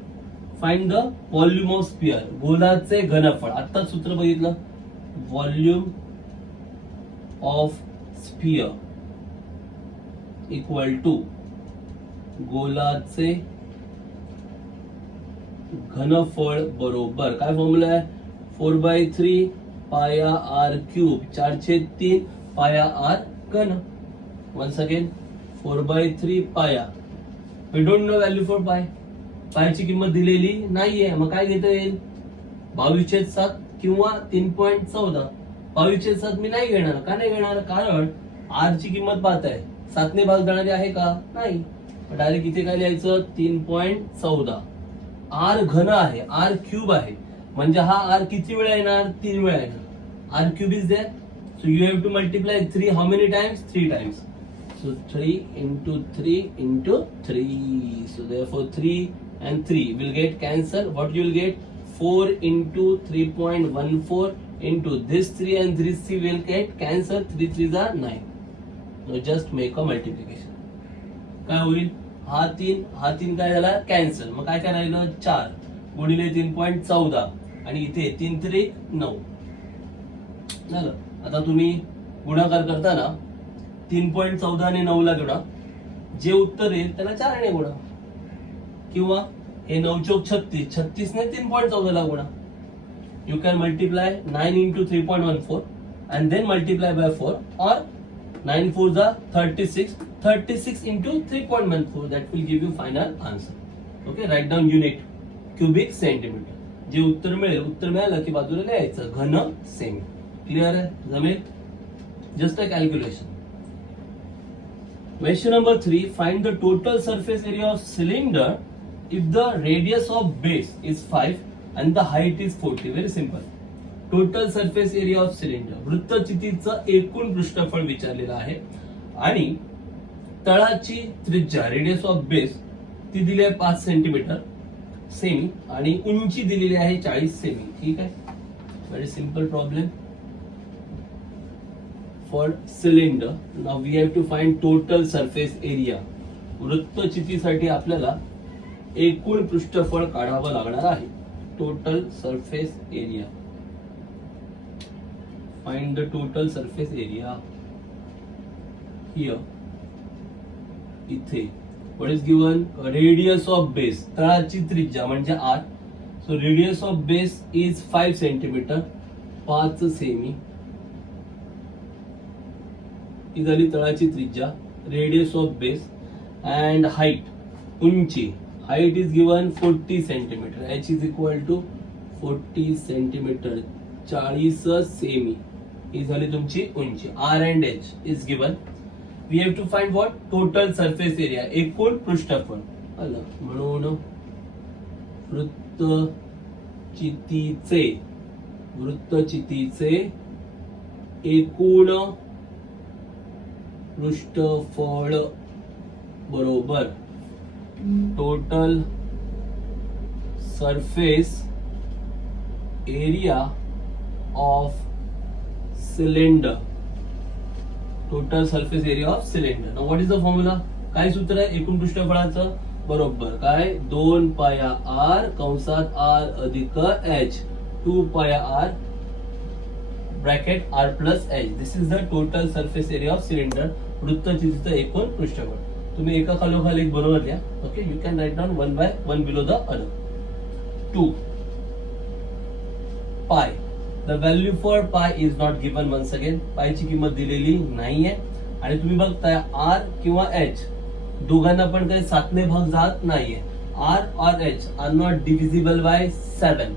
find the volume of sphere, गोलाचे घनफळ. आता सूत्र बघितलं, volume of sphere equal to गोलाचे घनफळ बरोबर काय फॉर्म्युला आहे, 4/3 पाया r क्यूब, 4/3 पाया r घन. Once again 4/3 pi. We don't know value for pi. पायची किंमत दिलेली नाहीये, मग काय घेता येईल, 22/7 किंवा 3.14. 22/7 मी नाही घेणार. का नाही घेणार, कारण r ची किंमत पाहताय, 7 ने भाग जाणारी आहे का, नाही. डायरेक्ट इथे काय लिहायचं, 3.14. r घन आहे, r क्यूब आहे, म्हणजे हा r किती वेळा येणार, 3 वेळा येणार. r cube is there, so you have to multiply 3 how many times, 3 times. So 3 into 3 into 3. So therefore 3 and 3 will get cancel. What you will get, 4 into 3.14 into this 3 and this 3 will get cancel. 3 3s are 9. Now just make a multiplication. काय होईल, हा 3 काय झाला, cancel. मग काय करायला, 4 गुणिले 3.14 आणि इथे 3 3 9 झालं. आता तुम्ही गुणाकार करताना 3.14 आणि 9 ला गुणा, जे उत्तर येईल त्याला 4 ने गुणा, किंवा हे 9 चौक 36, 36 ने 3.14 ला गुणा. You can multiply 9 into 3.14 and then multiply by 4, or 9 4s are 36, 36 into 3.14. That will give you final answer. Okay, write down unit, cubic centimeter. जे उत्तर मिळेल, उत्तर मिळालं की बाजूला लिहायचं घन सेमी. क्लिअर आहे, जमेल. Just a calculation. Question number 3. Find the total surface area of cylinder if the radius of base is 5 and the height is 40. Very simple. Total surface area of cylinder. वृत्तचितीचं एकूण पृष्ठफळ विचारलेलं आहे आणि तळाची त्रिज्या, radius of base, ती दिली आहे 5 centimetre semi आणि उंची दिलेली आहे 40 सेमी. ठीक आहे. Very simple problem. For cylinder, now we have to find total surface area. वृत्तचितीसाठी आपल्याला एकूण पृष्ठफळ काढावं लागणार आहे. Total surface area. Find the total surface area. Here इथे what is given? Radius of base, तळाची त्रिज्या म्हणजे r. So radius of base is 5 centimeter, 5 सेमी. ही झाली तळाची त्रिज्या, radius of base. And height, उंची, height is given 40 centimetre. h is equal to 40 centimetre, 40 सेमी. ही झाली तुमची उंची. r and h is given. We have to find what? Total surface area, एकूण पृष्ठफळ. म्हणून वृत्तचितीचे एकूण पृष्ठफळ बरोबर total surface area of cylinder. Total surface area of cylinder. Now what is the formula? काय सूत्र आहे एकूण पृष्ठफळाचं? बरोबर काय? 2 पाया r कंसात r अधिक h, 2 pi r bracket r plus h. This is the total surface area of cylinder. वृत्तचितीचं एकूण पृष्ठफळ. तुम्ही एका खालोखाल एक बरोबर लिहा. Okay, you can write down one by one below the other. 2 pi. The value for pi is not given. Once again पायची किंमत दिलेली नाहीये. आणि तुम्ही बघताय r किंवा h दोघांना पण काही सातने भाग जात नाहीये. r और h are not divisible by 7.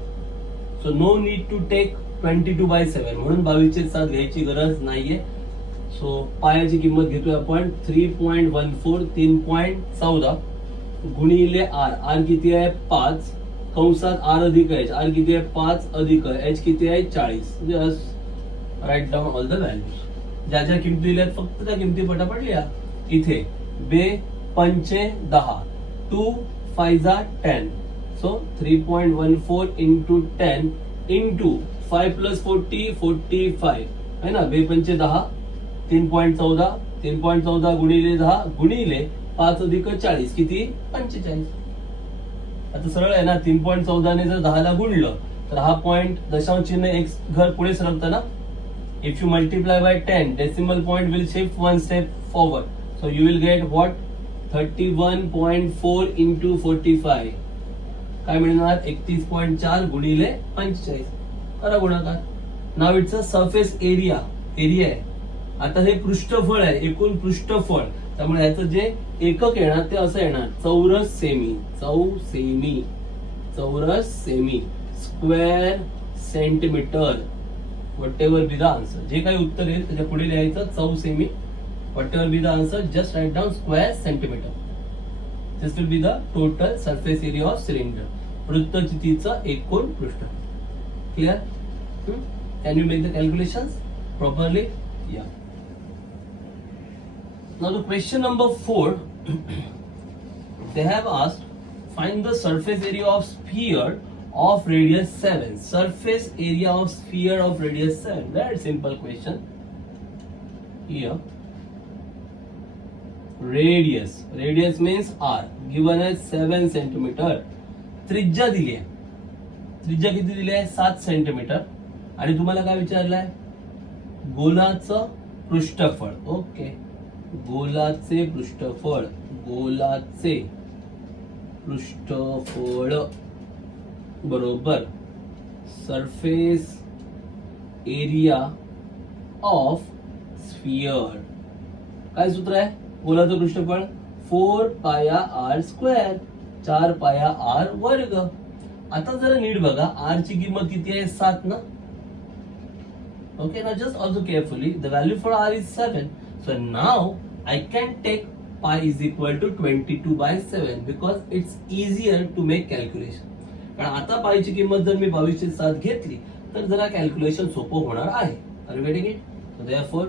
So no need to take 22/7. म्हणून 22/7 घ्यायची गरज नाहीये. सो पायाची किंमत घेतोय आपण 3.14, 3.14 गुणिले r. r किती आहे? 5 कंसात r अधिक h. r किती आहे? 5 अधिक h किती आहे? 40. Just write down all the values. ज्या ज्या किमती दिल्यात फक्त त्या किमती पटापट लिहा. इथे 2 पंचे 10, 2 5 10. सो 3.14 इंटू 10 इंटू 5 प्लस 40, 45 है ना. 2 पंचे 10, 3.14, 3.14 गुणिले 10 गुणिले 5 अधिक 40 किती? 45. आता सरळ आहे ना. 3.14 ने जर 10 ला गुणलं तर हा पॉइंट दशांश चिन्ह एक घर पुढे सरकतं ना. If you multiply by 10, decimal point will shift 1 step forward. So you will get what? 31.4 into 45. काय मिळणार? 31.4 गुणिले 45. करा गुणाकार. Now it's a surface area. Area आहे. आता हे पृष्ठफळ आहे, एकूण पृष्ठफळ. त्यामुळे याचं जे एकक येणार ते असं येणार, चौरस सेमी. चौरस सेमी. Square centimetre. Whatever be the answer. जे काही उत्तर येईल त्याच्या पुढे लिहायचं चौ सेमी. Whatever be the answer, just write down square centimetre. This will be the total surface area of cylinder. वृत्तचितीचं एकूण पृष्ठफळ. Clear? Can you make the calculations properly? Yeah. Now the question number 4, they have asked, find the surface area of sphere of radius 7. Surface area of sphere of radius 7. Very simple question. Here, radius means r, given as 7 centimeter. त्रिज्या दिली आहे. त्रिज्या किती दिली आहे? 7 centimetre. आणि तुम्हाला काय विचारलंय? गोलाचं पृष्ठफळ. ओके, गोलाचे पृष्ठफळ. बरोबर सरफेस एरिया ऑफ स्फियर. काय सूत्र आहे? गोलाचं पृष्ठफळ 4 पाया r स्क्वेअर, 4 पाया r वर्ग. आता जरा नीट बघा, r ची किंमत किती आहे? 7 ना. Okay, now just also carefully, the value for r is 7. So now I can take pi is equal to 22/7 because it's easier to make calculation. कारण आता पायची किंमत जर मी 22/7 घेतली तर जरा कॅल्क्युलेशन सोपं होणार आहे. Are you getting it? So therefore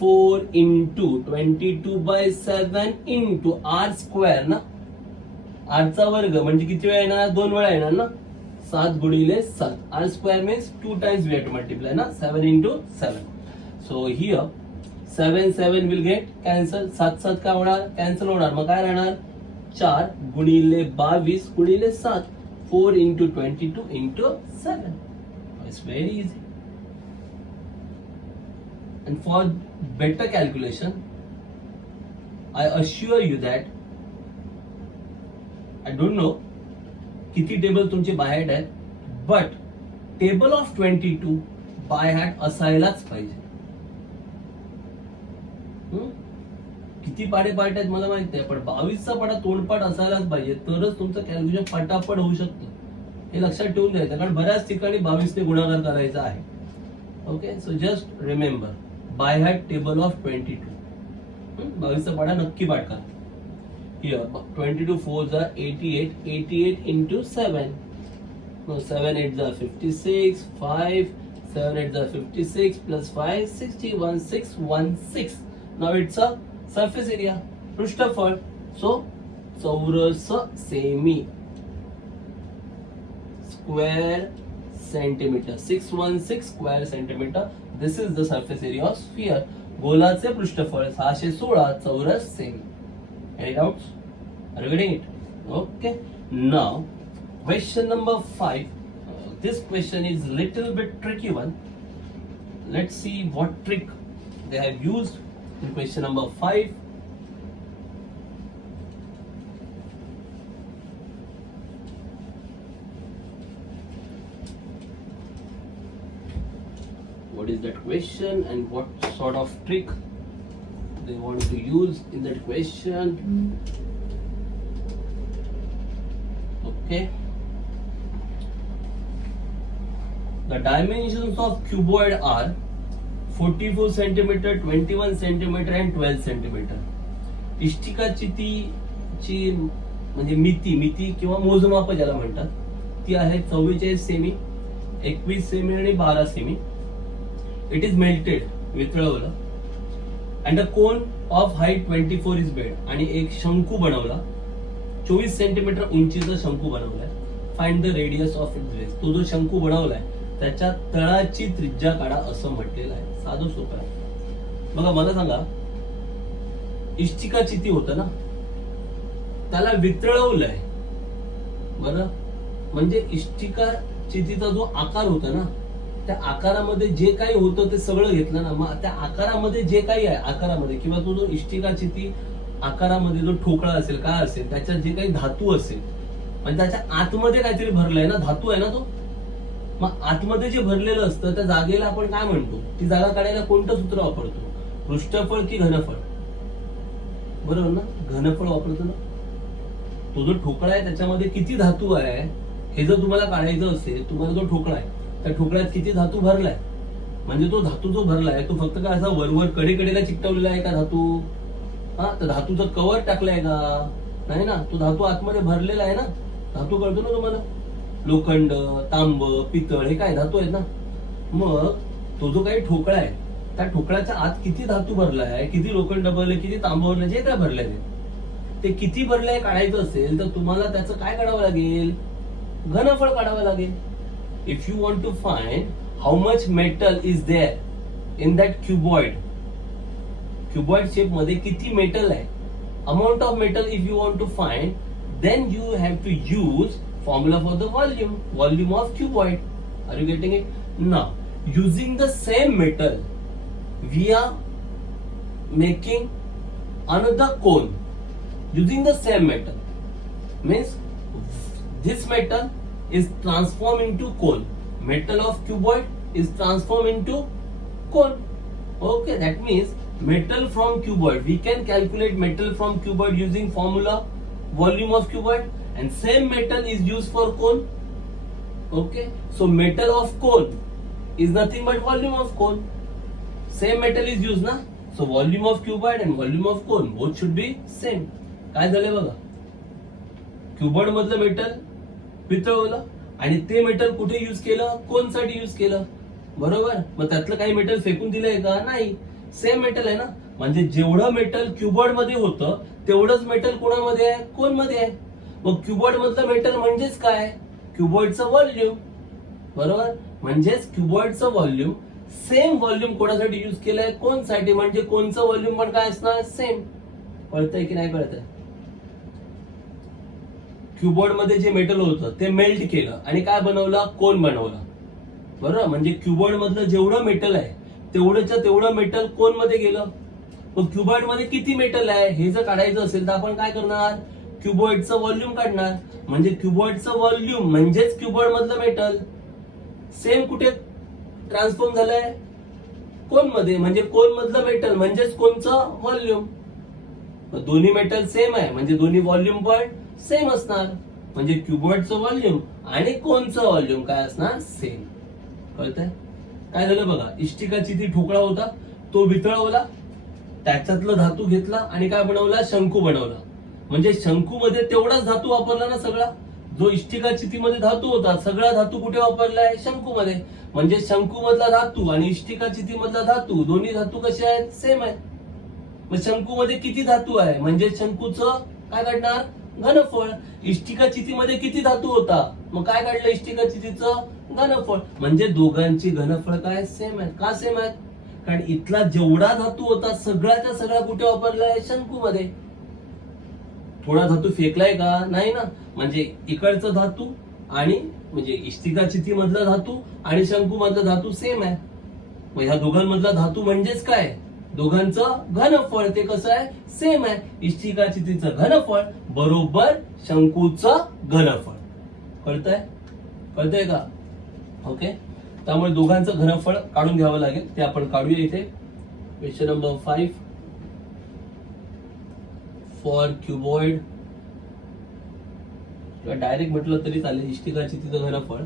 4 into 22/7 into r square ना. r चा वर्ग म्हणजे किती वेळा येणार? 2 वेळा येणार ना. 7 गुणिले 7. R square means 2 times we have to multiply ना, 7 into 7. So here 7 will get cancel. 7 काय होणार, कॅन्सल होणार. मग काय राहणार, 4 गुणिले 22 गुणिले 7, 4 into 22 into 7. It's very easy. And for better calculation, I assure you that I don't know किती टेबल तुमचे बाय हॅट आहेत, but table of 22 by heart असायलाच पाहिजे. किती पाढे पाठ आहेत मला माहित नाही, पण 22चा पाढा तोंडपाठ असायलाच पाहिजे, तरच तुमचं कॅल्क्युलेशन पटापट होऊ शकतं. हे लक्षात ठेवून द्यायचं, कारण बऱ्याच ठिकाणी 22 ने गुणाकार करायचा आहे. Okay, so just remember by heart table of 22. 22चा पाढा नक्की पाठ करा. Here 22 4s are 88. 88 into 7. No, 7 8s are 56. 5 7 8s are 56 plus 5 61 616. Now it's a surface area, पृष्ठफळ. So चौरस semi, square centimeter, 616 square centimeter. This is the surface area of sphere. गोलाचे पृष्ठफळ 616 चौरस semi. Any doubts? Are you getting it? Okay. Now, question number 5. This question is little bit tricky one. Let's see what trick they have used in question number 5. What is that question and what sort of trick they want to use in that question? Okay. The dimensions of cuboid are 44 centimeter, 21 centimeter and 12 centimeter. इष्टिकाची ची म्हणजे मिती किंवा मोजमाप ज्याला म्हणतात ती आहे 44 semi, 21 सेमी आणि 12 सेमी. इट इज मेल्टेड, वितळवलं. And a cone of height 24 is made. आणि एक शंकू बनवला, 24 सेंटीमीटर उंचीचा शंकू बनवलाय. Find the radius of its base. तो जो शंकू बनवलाय त्याच्या तळाची त्रिज्या काढा असं म्हटलेलं आहे. साधं सोपं आहे. बघा मला सांगा, इष्टिका चिती होतं ना, त्याला वितळवलंय. बरं, म्हणजे इष्टिका चितीचा जो आकार होता ना, त्या आकारामध्ये जे काही होतं ते सगळं घेतलं ना, मग त्या आकारामध्ये जे काही आहे, आकारामध्ये किंवा तो जो इष्टिका चिती आकारामध्ये जो ठोकळा असेल, काय असेल, त्याच्यात जे काही धातू असेल, म्हणजे त्याच्या आतमध्ये काहीतरी भरलंय ना, धातू आहे ना तो. मग आतमध्ये जे भरलेलं असतं त्या जागेला आपण काय म्हणतो, ती जागा काढायला कोणतं सूत्र वापरतो, पृष्ठफळ की घनफळ? बरोबर ना, घनफळ वापरतो ना. तो जो ठोकळा आहे त्याच्यामध्ये किती धातू आहे हे जर तुम्हाला काढायचं असेल, तुम्हाला जो ठोकळा आहे त्या ठोकळ्यात किती धातू भरलाय, म्हणजे तो धातू जो भरलाय तो फक्त काय असा वरवर कडेकडेला चिकटवलेला आहे का धातू? हा, तर धातूचं कव्हर टाकलंय का? नाही ना, तो धातू आतमध्ये भरलेला आहे ना. धातू कळतो ना तुम्हाला, लोखंड, तांब, पितळ हे काय धातू आहेत ना. मग तो जो काही ठोकळा आहे त्या ठोकळ्याच्या आत किती धातू भरलाय, किती लोखंड भरले, किती तांब भरले, जे काय भरलंय ते किती भरलंय काढायचं असेल तर तुम्हाला त्याचं काय काढावं लागेल, घनफळ काढावं लागेल. If you want to find how much metal is there in that cuboid shape मध्ये किती मेटल आहे, amount of metal if you want to find, then you have to use formula for the volume of cuboid. Are you getting it? Now, using the same metal, we are making another cone. Using the same metal means this metal is transformed into cone. Metal of cuboid is transformed into cone. Okay, that means metal from cuboid. We can calculate metal from cuboid using formula volume of cuboid, and same metal is used for cone. Okay, so metal of cone is nothing but volume of cone. Same metal is used ना, so volume of cuboid and volume of cone both should be same. काय झालंय बघा, cuboid मधलं metal वितळवलं आणि ते metal कुठे use केलं, कोन साठी युज केलं. बरोबर, मग त्यातलं काही मेटल फेकून दिलंय का? नाही, सेम मेटल आहे ना. म्हणजे जेवढं मेटल क्युबॉइड मध्ये होतं तेवढंच मेटल कोणामध्ये आहे, कोन मध्ये आहे. मग क्युबॉइड मधलं मेटल म्हणजेच काय, क्युबॉइडचं व्हॉल्यूम, बरोबर. म्हणजेच क्युबॉइडचं व्हॉल्यूम सेम व्हॉल्यूम कोणासाठी युज केलंय, कोनसाठी, म्हणजे कोनचं व्हॉल्यूम पण काय असणार, सेम. कळतंय की नाही कळतंय? क्युबॉइड मध्ये जे मेटल होतं ते मेल्ट केलं आणि काय बनवलं, कोन बनवलं, बरोबर. म्हणजे क्युबॉइड मधलं जेवढं मेटल आहे तेवढंच्या तेवढं मेटल कोन मध्ये गेलं. मग क्युबॉइड मध्ये किती मेटल आहे हे जर काढायचं असेल तर आपण काय करणार, क्युबॉइडचं व्हॉल्यूम काढणार. म्हणजे क्युबॉइडचं व्हॉल्यूम म्हणजेच क्युबॉइड मधलं मेटल सेम कुठे ट्रान्सफॉर्म झालंय, कोन मध्ये. म्हणजे कोन मधलं मेटल म्हणजेच कोणचं व्हॉल्यूम. दोन्ही मेटल सेम आहे म्हणजे दोन्ही व्हॉल्यूम पण सेम असणार. म्हणजे क्युबॉइडचं व्हॉल्यूम आणि कोनचं व्हॉल्यूम काय असणार, सेम. कळतंय? काय झालं बघा, इष्टिकाची ती ठोकळा होता तो वितळवला, त्याच्यातलं धातू घेतला आणि काय बनवला, शंकू बनवला. म्हणजे शंकूमध्ये तेवढाच धातू वापरला ना सगळा. जो इष्टिका चितीमध्ये धातू होता सगळा धातू कुठे वापरलाय, शंकूमध्ये. म्हणजे शंकू मधला धातू आणि इष्टिका चितीमधला धातू दोन्ही धातू कसे आहेत, सेम आहेत. मग शंकूमध्ये किती धातू आहे म्हणजे शंकूचं काय काढणार, घनफळ. इष्टिका चितीमध्ये किती धातू होता, मग काय काढलं, इष्टिका चितीचं घनफळ. म्हणजे दोघांची घनफळ काय, सेम आहे. का सेम आहेत, कारण इथला जेवढा धातू होता सगळ्याच्या सगळा कुठे वापरलाय, शंकूमध्ये. थोडा धातू फेकलाय का, नाही ना. म्हणजे इकडचं धातू आणि म्हणजे इष्टिका चिती मधला धातू आणि शंकू मधला धातू सेम आहे. मग ह्या दोघांमधला धातू म्हणजेच काय, दोघांचं घनफळ. ते कसं आहे, सेम आहे. इष्टिका चितीचं घनफळ बरोबर शंकूचं घनफळ. कळतंय? कळतंय का? ओके. त्यामुळे दोघांचं घनफळ काढून घ्यावं लागेल, ते आपण काढूया इथे. क्वेश्चन नंबर 5 फॉर क्युबॉइड, किंवा डायरेक्ट म्हटलं तरी चालेल, इष्टिका चितीचं घनफळ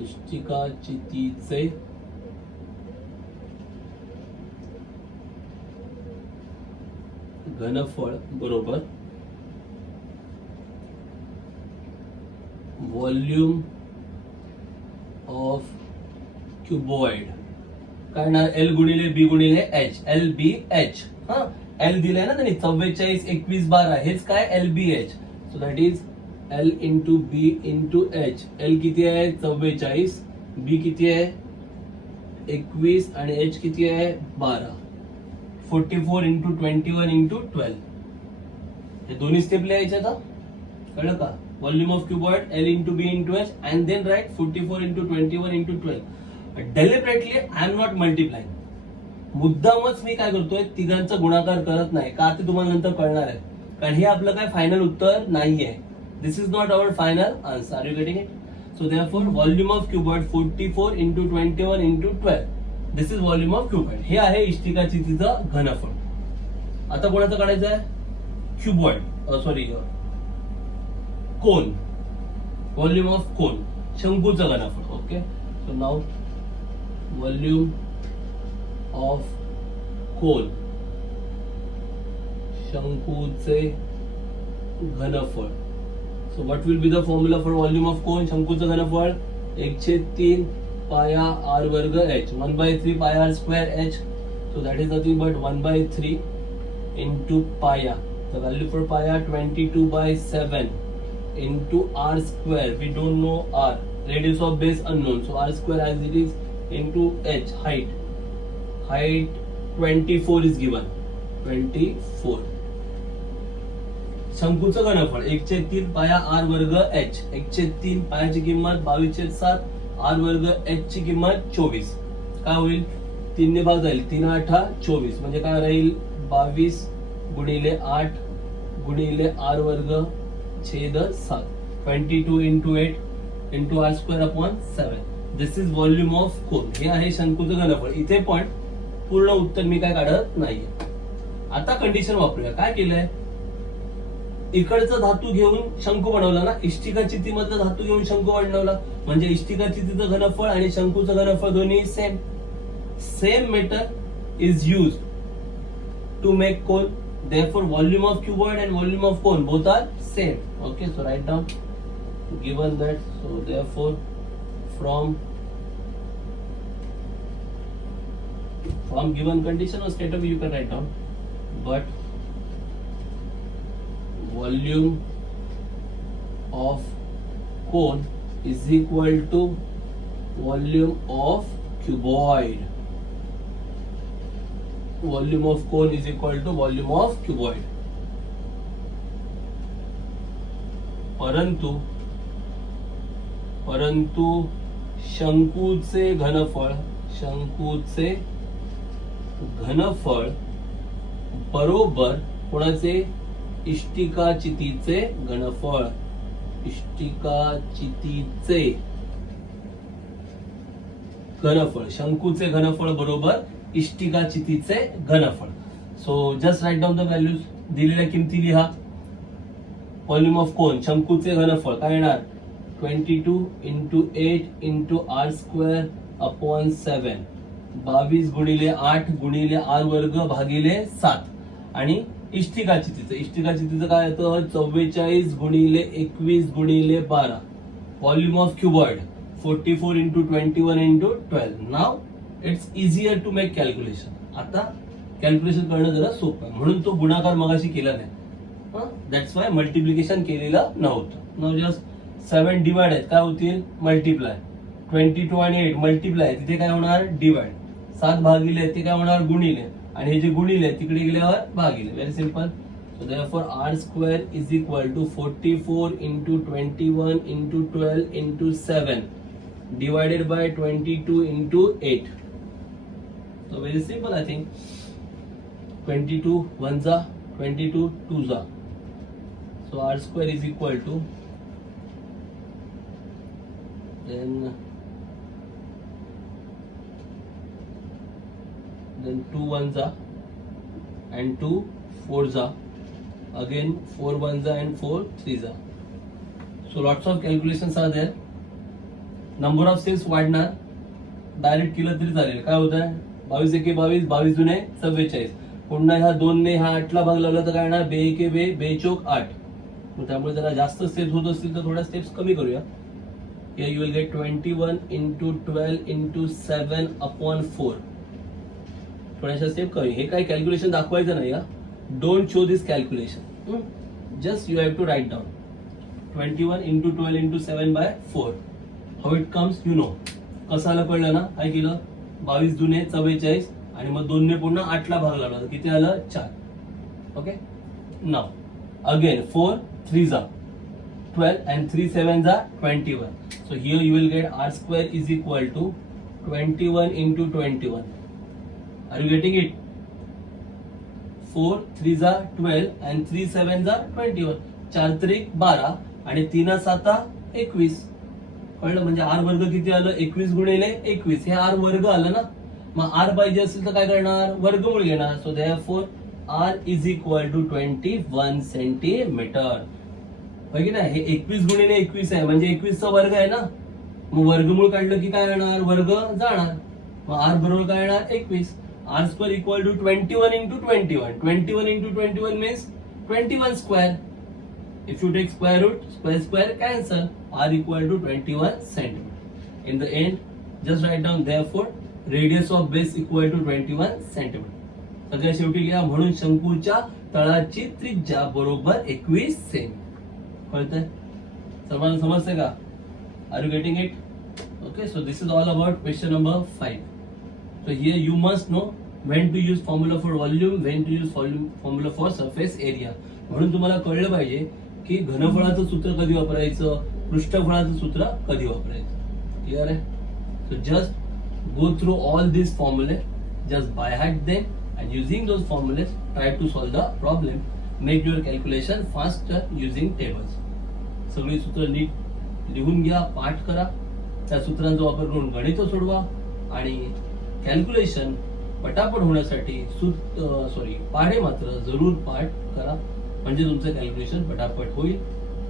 इष्टिका चितीचे घनफळ बरोबर व्हॉल्यूम ऑफ क्युबॉइड. काय ना, एल गुणिले बी गुणिले एच, एल बी एच. हा, एल दिलाय ना त्यांनी 44 21 12, हेच काय, L B H. So that is L into B into H. L किती आहे, 44, बी किती आहे, 21 आणि एच किती आहे, 12. 44 इंटू 21 इंटू 12. हे दोन्ही स्टेप लिहायचे आता, कळलं का. Volume of cuboid L into B into H and then write 44 into 21 into 12. Deliberately I am not multiplying. मुद्दामच मी काय करतोय, तिघांचा गुणाकार करत नाही. का ते तुम्हाला नंतर कळणार आहे, कारण हे आपलं काय फायनल उत्तर नाहीये. This is not our final answer. Are you getting it? So therefore volume of cuboid 44 into 21 into 12. This is volume of cuboid. हे आहे इष्टिका चितीचं घनफळ. आता कोणाचं काढायचं आहे, cuboid, sorry cone. Volume of cone, शंकूचं घनफळ. Okay. So now volume of cone, शंकूचे घनफळ. So what will be the formula for volume of cone, शंकूचं घनफळ 1/3 पाया आर वर्ग एच, 1/3 पाया R square H. So that is nothing but 1/3 into pi. The value for pi 22/7 into r square. We don't know r. Radius of base unknown. So r square as it is into h. Height. Height 24 is given. 24. शंकूचं घनफळ 1/3 पाया r वर्ग h. 1/3 पायाची किंमत 22/7. r वर्ग h ची किंमत 24. काय होईल, 3 ने भाग जाईल, 3 8 24. म्हणजे काय राहील, 22 गुणिले 8 गुणिले r वर्ग छेद 7. 22 into 8 into R square upon 7. This is volume of cone. हे आहे शंकूचं घनफळ. इथे पण पूर्ण उत्तर मी काय काढत नाहीये. आता कंडिशन वापरूया. काय केलंय, इकडचा धातू घेऊन शंकू बनवला ना, इष्टिका चितीमधला धातू घेऊन शंकू बनवला. म्हणजे इष्टिका चितीचं घनफळ आणि शंकूचं घनफळ दोन्ही same. Same metal is use to make cone. Therefore, volume of cuboid and volume of cone both are same. Okay, so write down. Given that, so therefore, from given condition or statement you can write down. But volume of cone is equal to volume of cuboid. Volume of cone is equal to volume of cuboid. परंतु शंकूचे घनफळ बरोबर कोणाचे? इष्टिकाचितीचे घनफळ. शंकूचे घनफळ बरोबर इष्टिकाचितीचे घनफळ. So just write down the values. दिलेल्या किमती लिहा. व्हॉल्यूम ऑफ कोन शंकूचे घनफळ काय येणार? 22 into 8 into r square upon 7. 22 गुणिले 8 गुणिले r वर्ग भागिले 7. आणि इष्टिकाचितीचं काय येतं? 44 गुणिले 21 गुणिले 12. Volume of cuboid 44 into 21 into 12. Now it's easier to make calculation. आता कॅल्क्युलेशन करणं जरा सोपं आहे, म्हणून तो गुणाकार मगाशी केला नाही. दॅट्स वाय मल्टिप्लिकेशन केलेलं नव्हतं. नाव जस्ट 7 डिवाइड आहेत, काय होतील? मल्टिप्लाय. 22 आणि 8 मल्टिप्लाय, तिथे काय होणार? डिवाइड. 7 भागिले ते काय होणार? गुणिले. आणि हे जे गुणिले तिकडे गेल्यावर भागिले. Very simple. So therefore r square is equal to 44 into 21 into 12 into 7 divided by 22 into 8. So very simple, I think. 22 1 जा, 22 2 जा. So r square is equal to then 2 1 जा and 2 4 जा, again 4 1 जा and 4 3 जा. So lots of calculations are there. Number of steps वाढणार. Direct केलं तरी चालेल. काय होत आहे? 22 एके 22, 22 दुने 44. पुन्हा ह्या 2 ने ह्या 8 ला भाग लावला तर काय येणार? 2 एके 2, 2 चोक 8. त्यामुळे जरा जास्त स्टेप्स होत असतील तर थोड्या स्टेप्स कमी करूया. Here you will get 21 into 12 into 7 upon 4. थोड्याशा स्टेप कमी. हे काय कॅल्क्युलेशन दाखवायचं नाही. Don't show this calculation. Just you have to write down 21 into 12 into 7 by 4. How it comes you know. कसं आलं कळलं ना? काय केलं? 22 दुने 44 आणि मग 2 ने पुन्हा 8 ला भाग लावला तर किती आलं? 4. ओके. नाव अगेन 4 3 जा 12 and 3 7 जा 21. So here you will get r square is equal to 21 into 21. Are you getting it? 4 3 जा 12 and 3 7 जा 21. 4 त्रिक 12 आणि 3 7 21. कळलं? म्हणजे r वर्ग किती आलं? 21 गुणिले 21. हे r वर्ग आलं ना. मग r पाहिजे असेल तर काय करणार? वर्गमूळ घेणार. So therefore r is equal to 21 centimetre. की नाही? हे 21 गुणिले 21 आहे म्हणजे 21 चा वर्ग आहे ना. मग वर्गमूळ काढलं की काय येणार? वर्ग जाणार. मग r बरोबर काय येणार? 21. r square equal to 21 into 21. 21 into 21 means 21 square. If you take square root, square cancel. r equal to 21 centimeter. In the end, just write down therefore radius of base equal to 21 centimeter. सगळ्या शेवटी लिहा. म्हणून शंकूच्या तळाची त्रिज्या बरोबर 21 semi. कळतंय? सर्वांना समजतंय का? Are you getting it? Okay. So this is all about question number 5. So here you must know when to use formula for volume, when to use formula for surface area. म्हणून तुम्हाला कळलं पाहिजे की घनफळाचं सूत्र कधी वापरायचं, पृष्ठफळाचं सूत्र कधी वापरायचं. क्लिअर आहे? So just go through all this फॉर्म्युले, just by heart them and using those formulas try to solve the problem. Make your calculation faster using tables. सगळी सूत्र नीट लिहून घ्या, पाठ करा, त्या सूत्रांचा वापर करून गणित सोडवा आणि कॅल्क्युलेशन पटापट होण्यासाठी पाढे मात्र जरूर पाठ करा म्हणजे तुमचं कॅल्क्युलेशन पटापट होईल.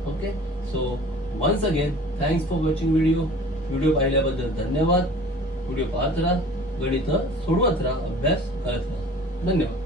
Okay. So once again thanks for watching video पाहिल्याबद्दल धन्यवाद. व्हिडिओ पाहत राहा, गणित सोडवत राहा, अभ्यास करत राहा. धन्यवाद.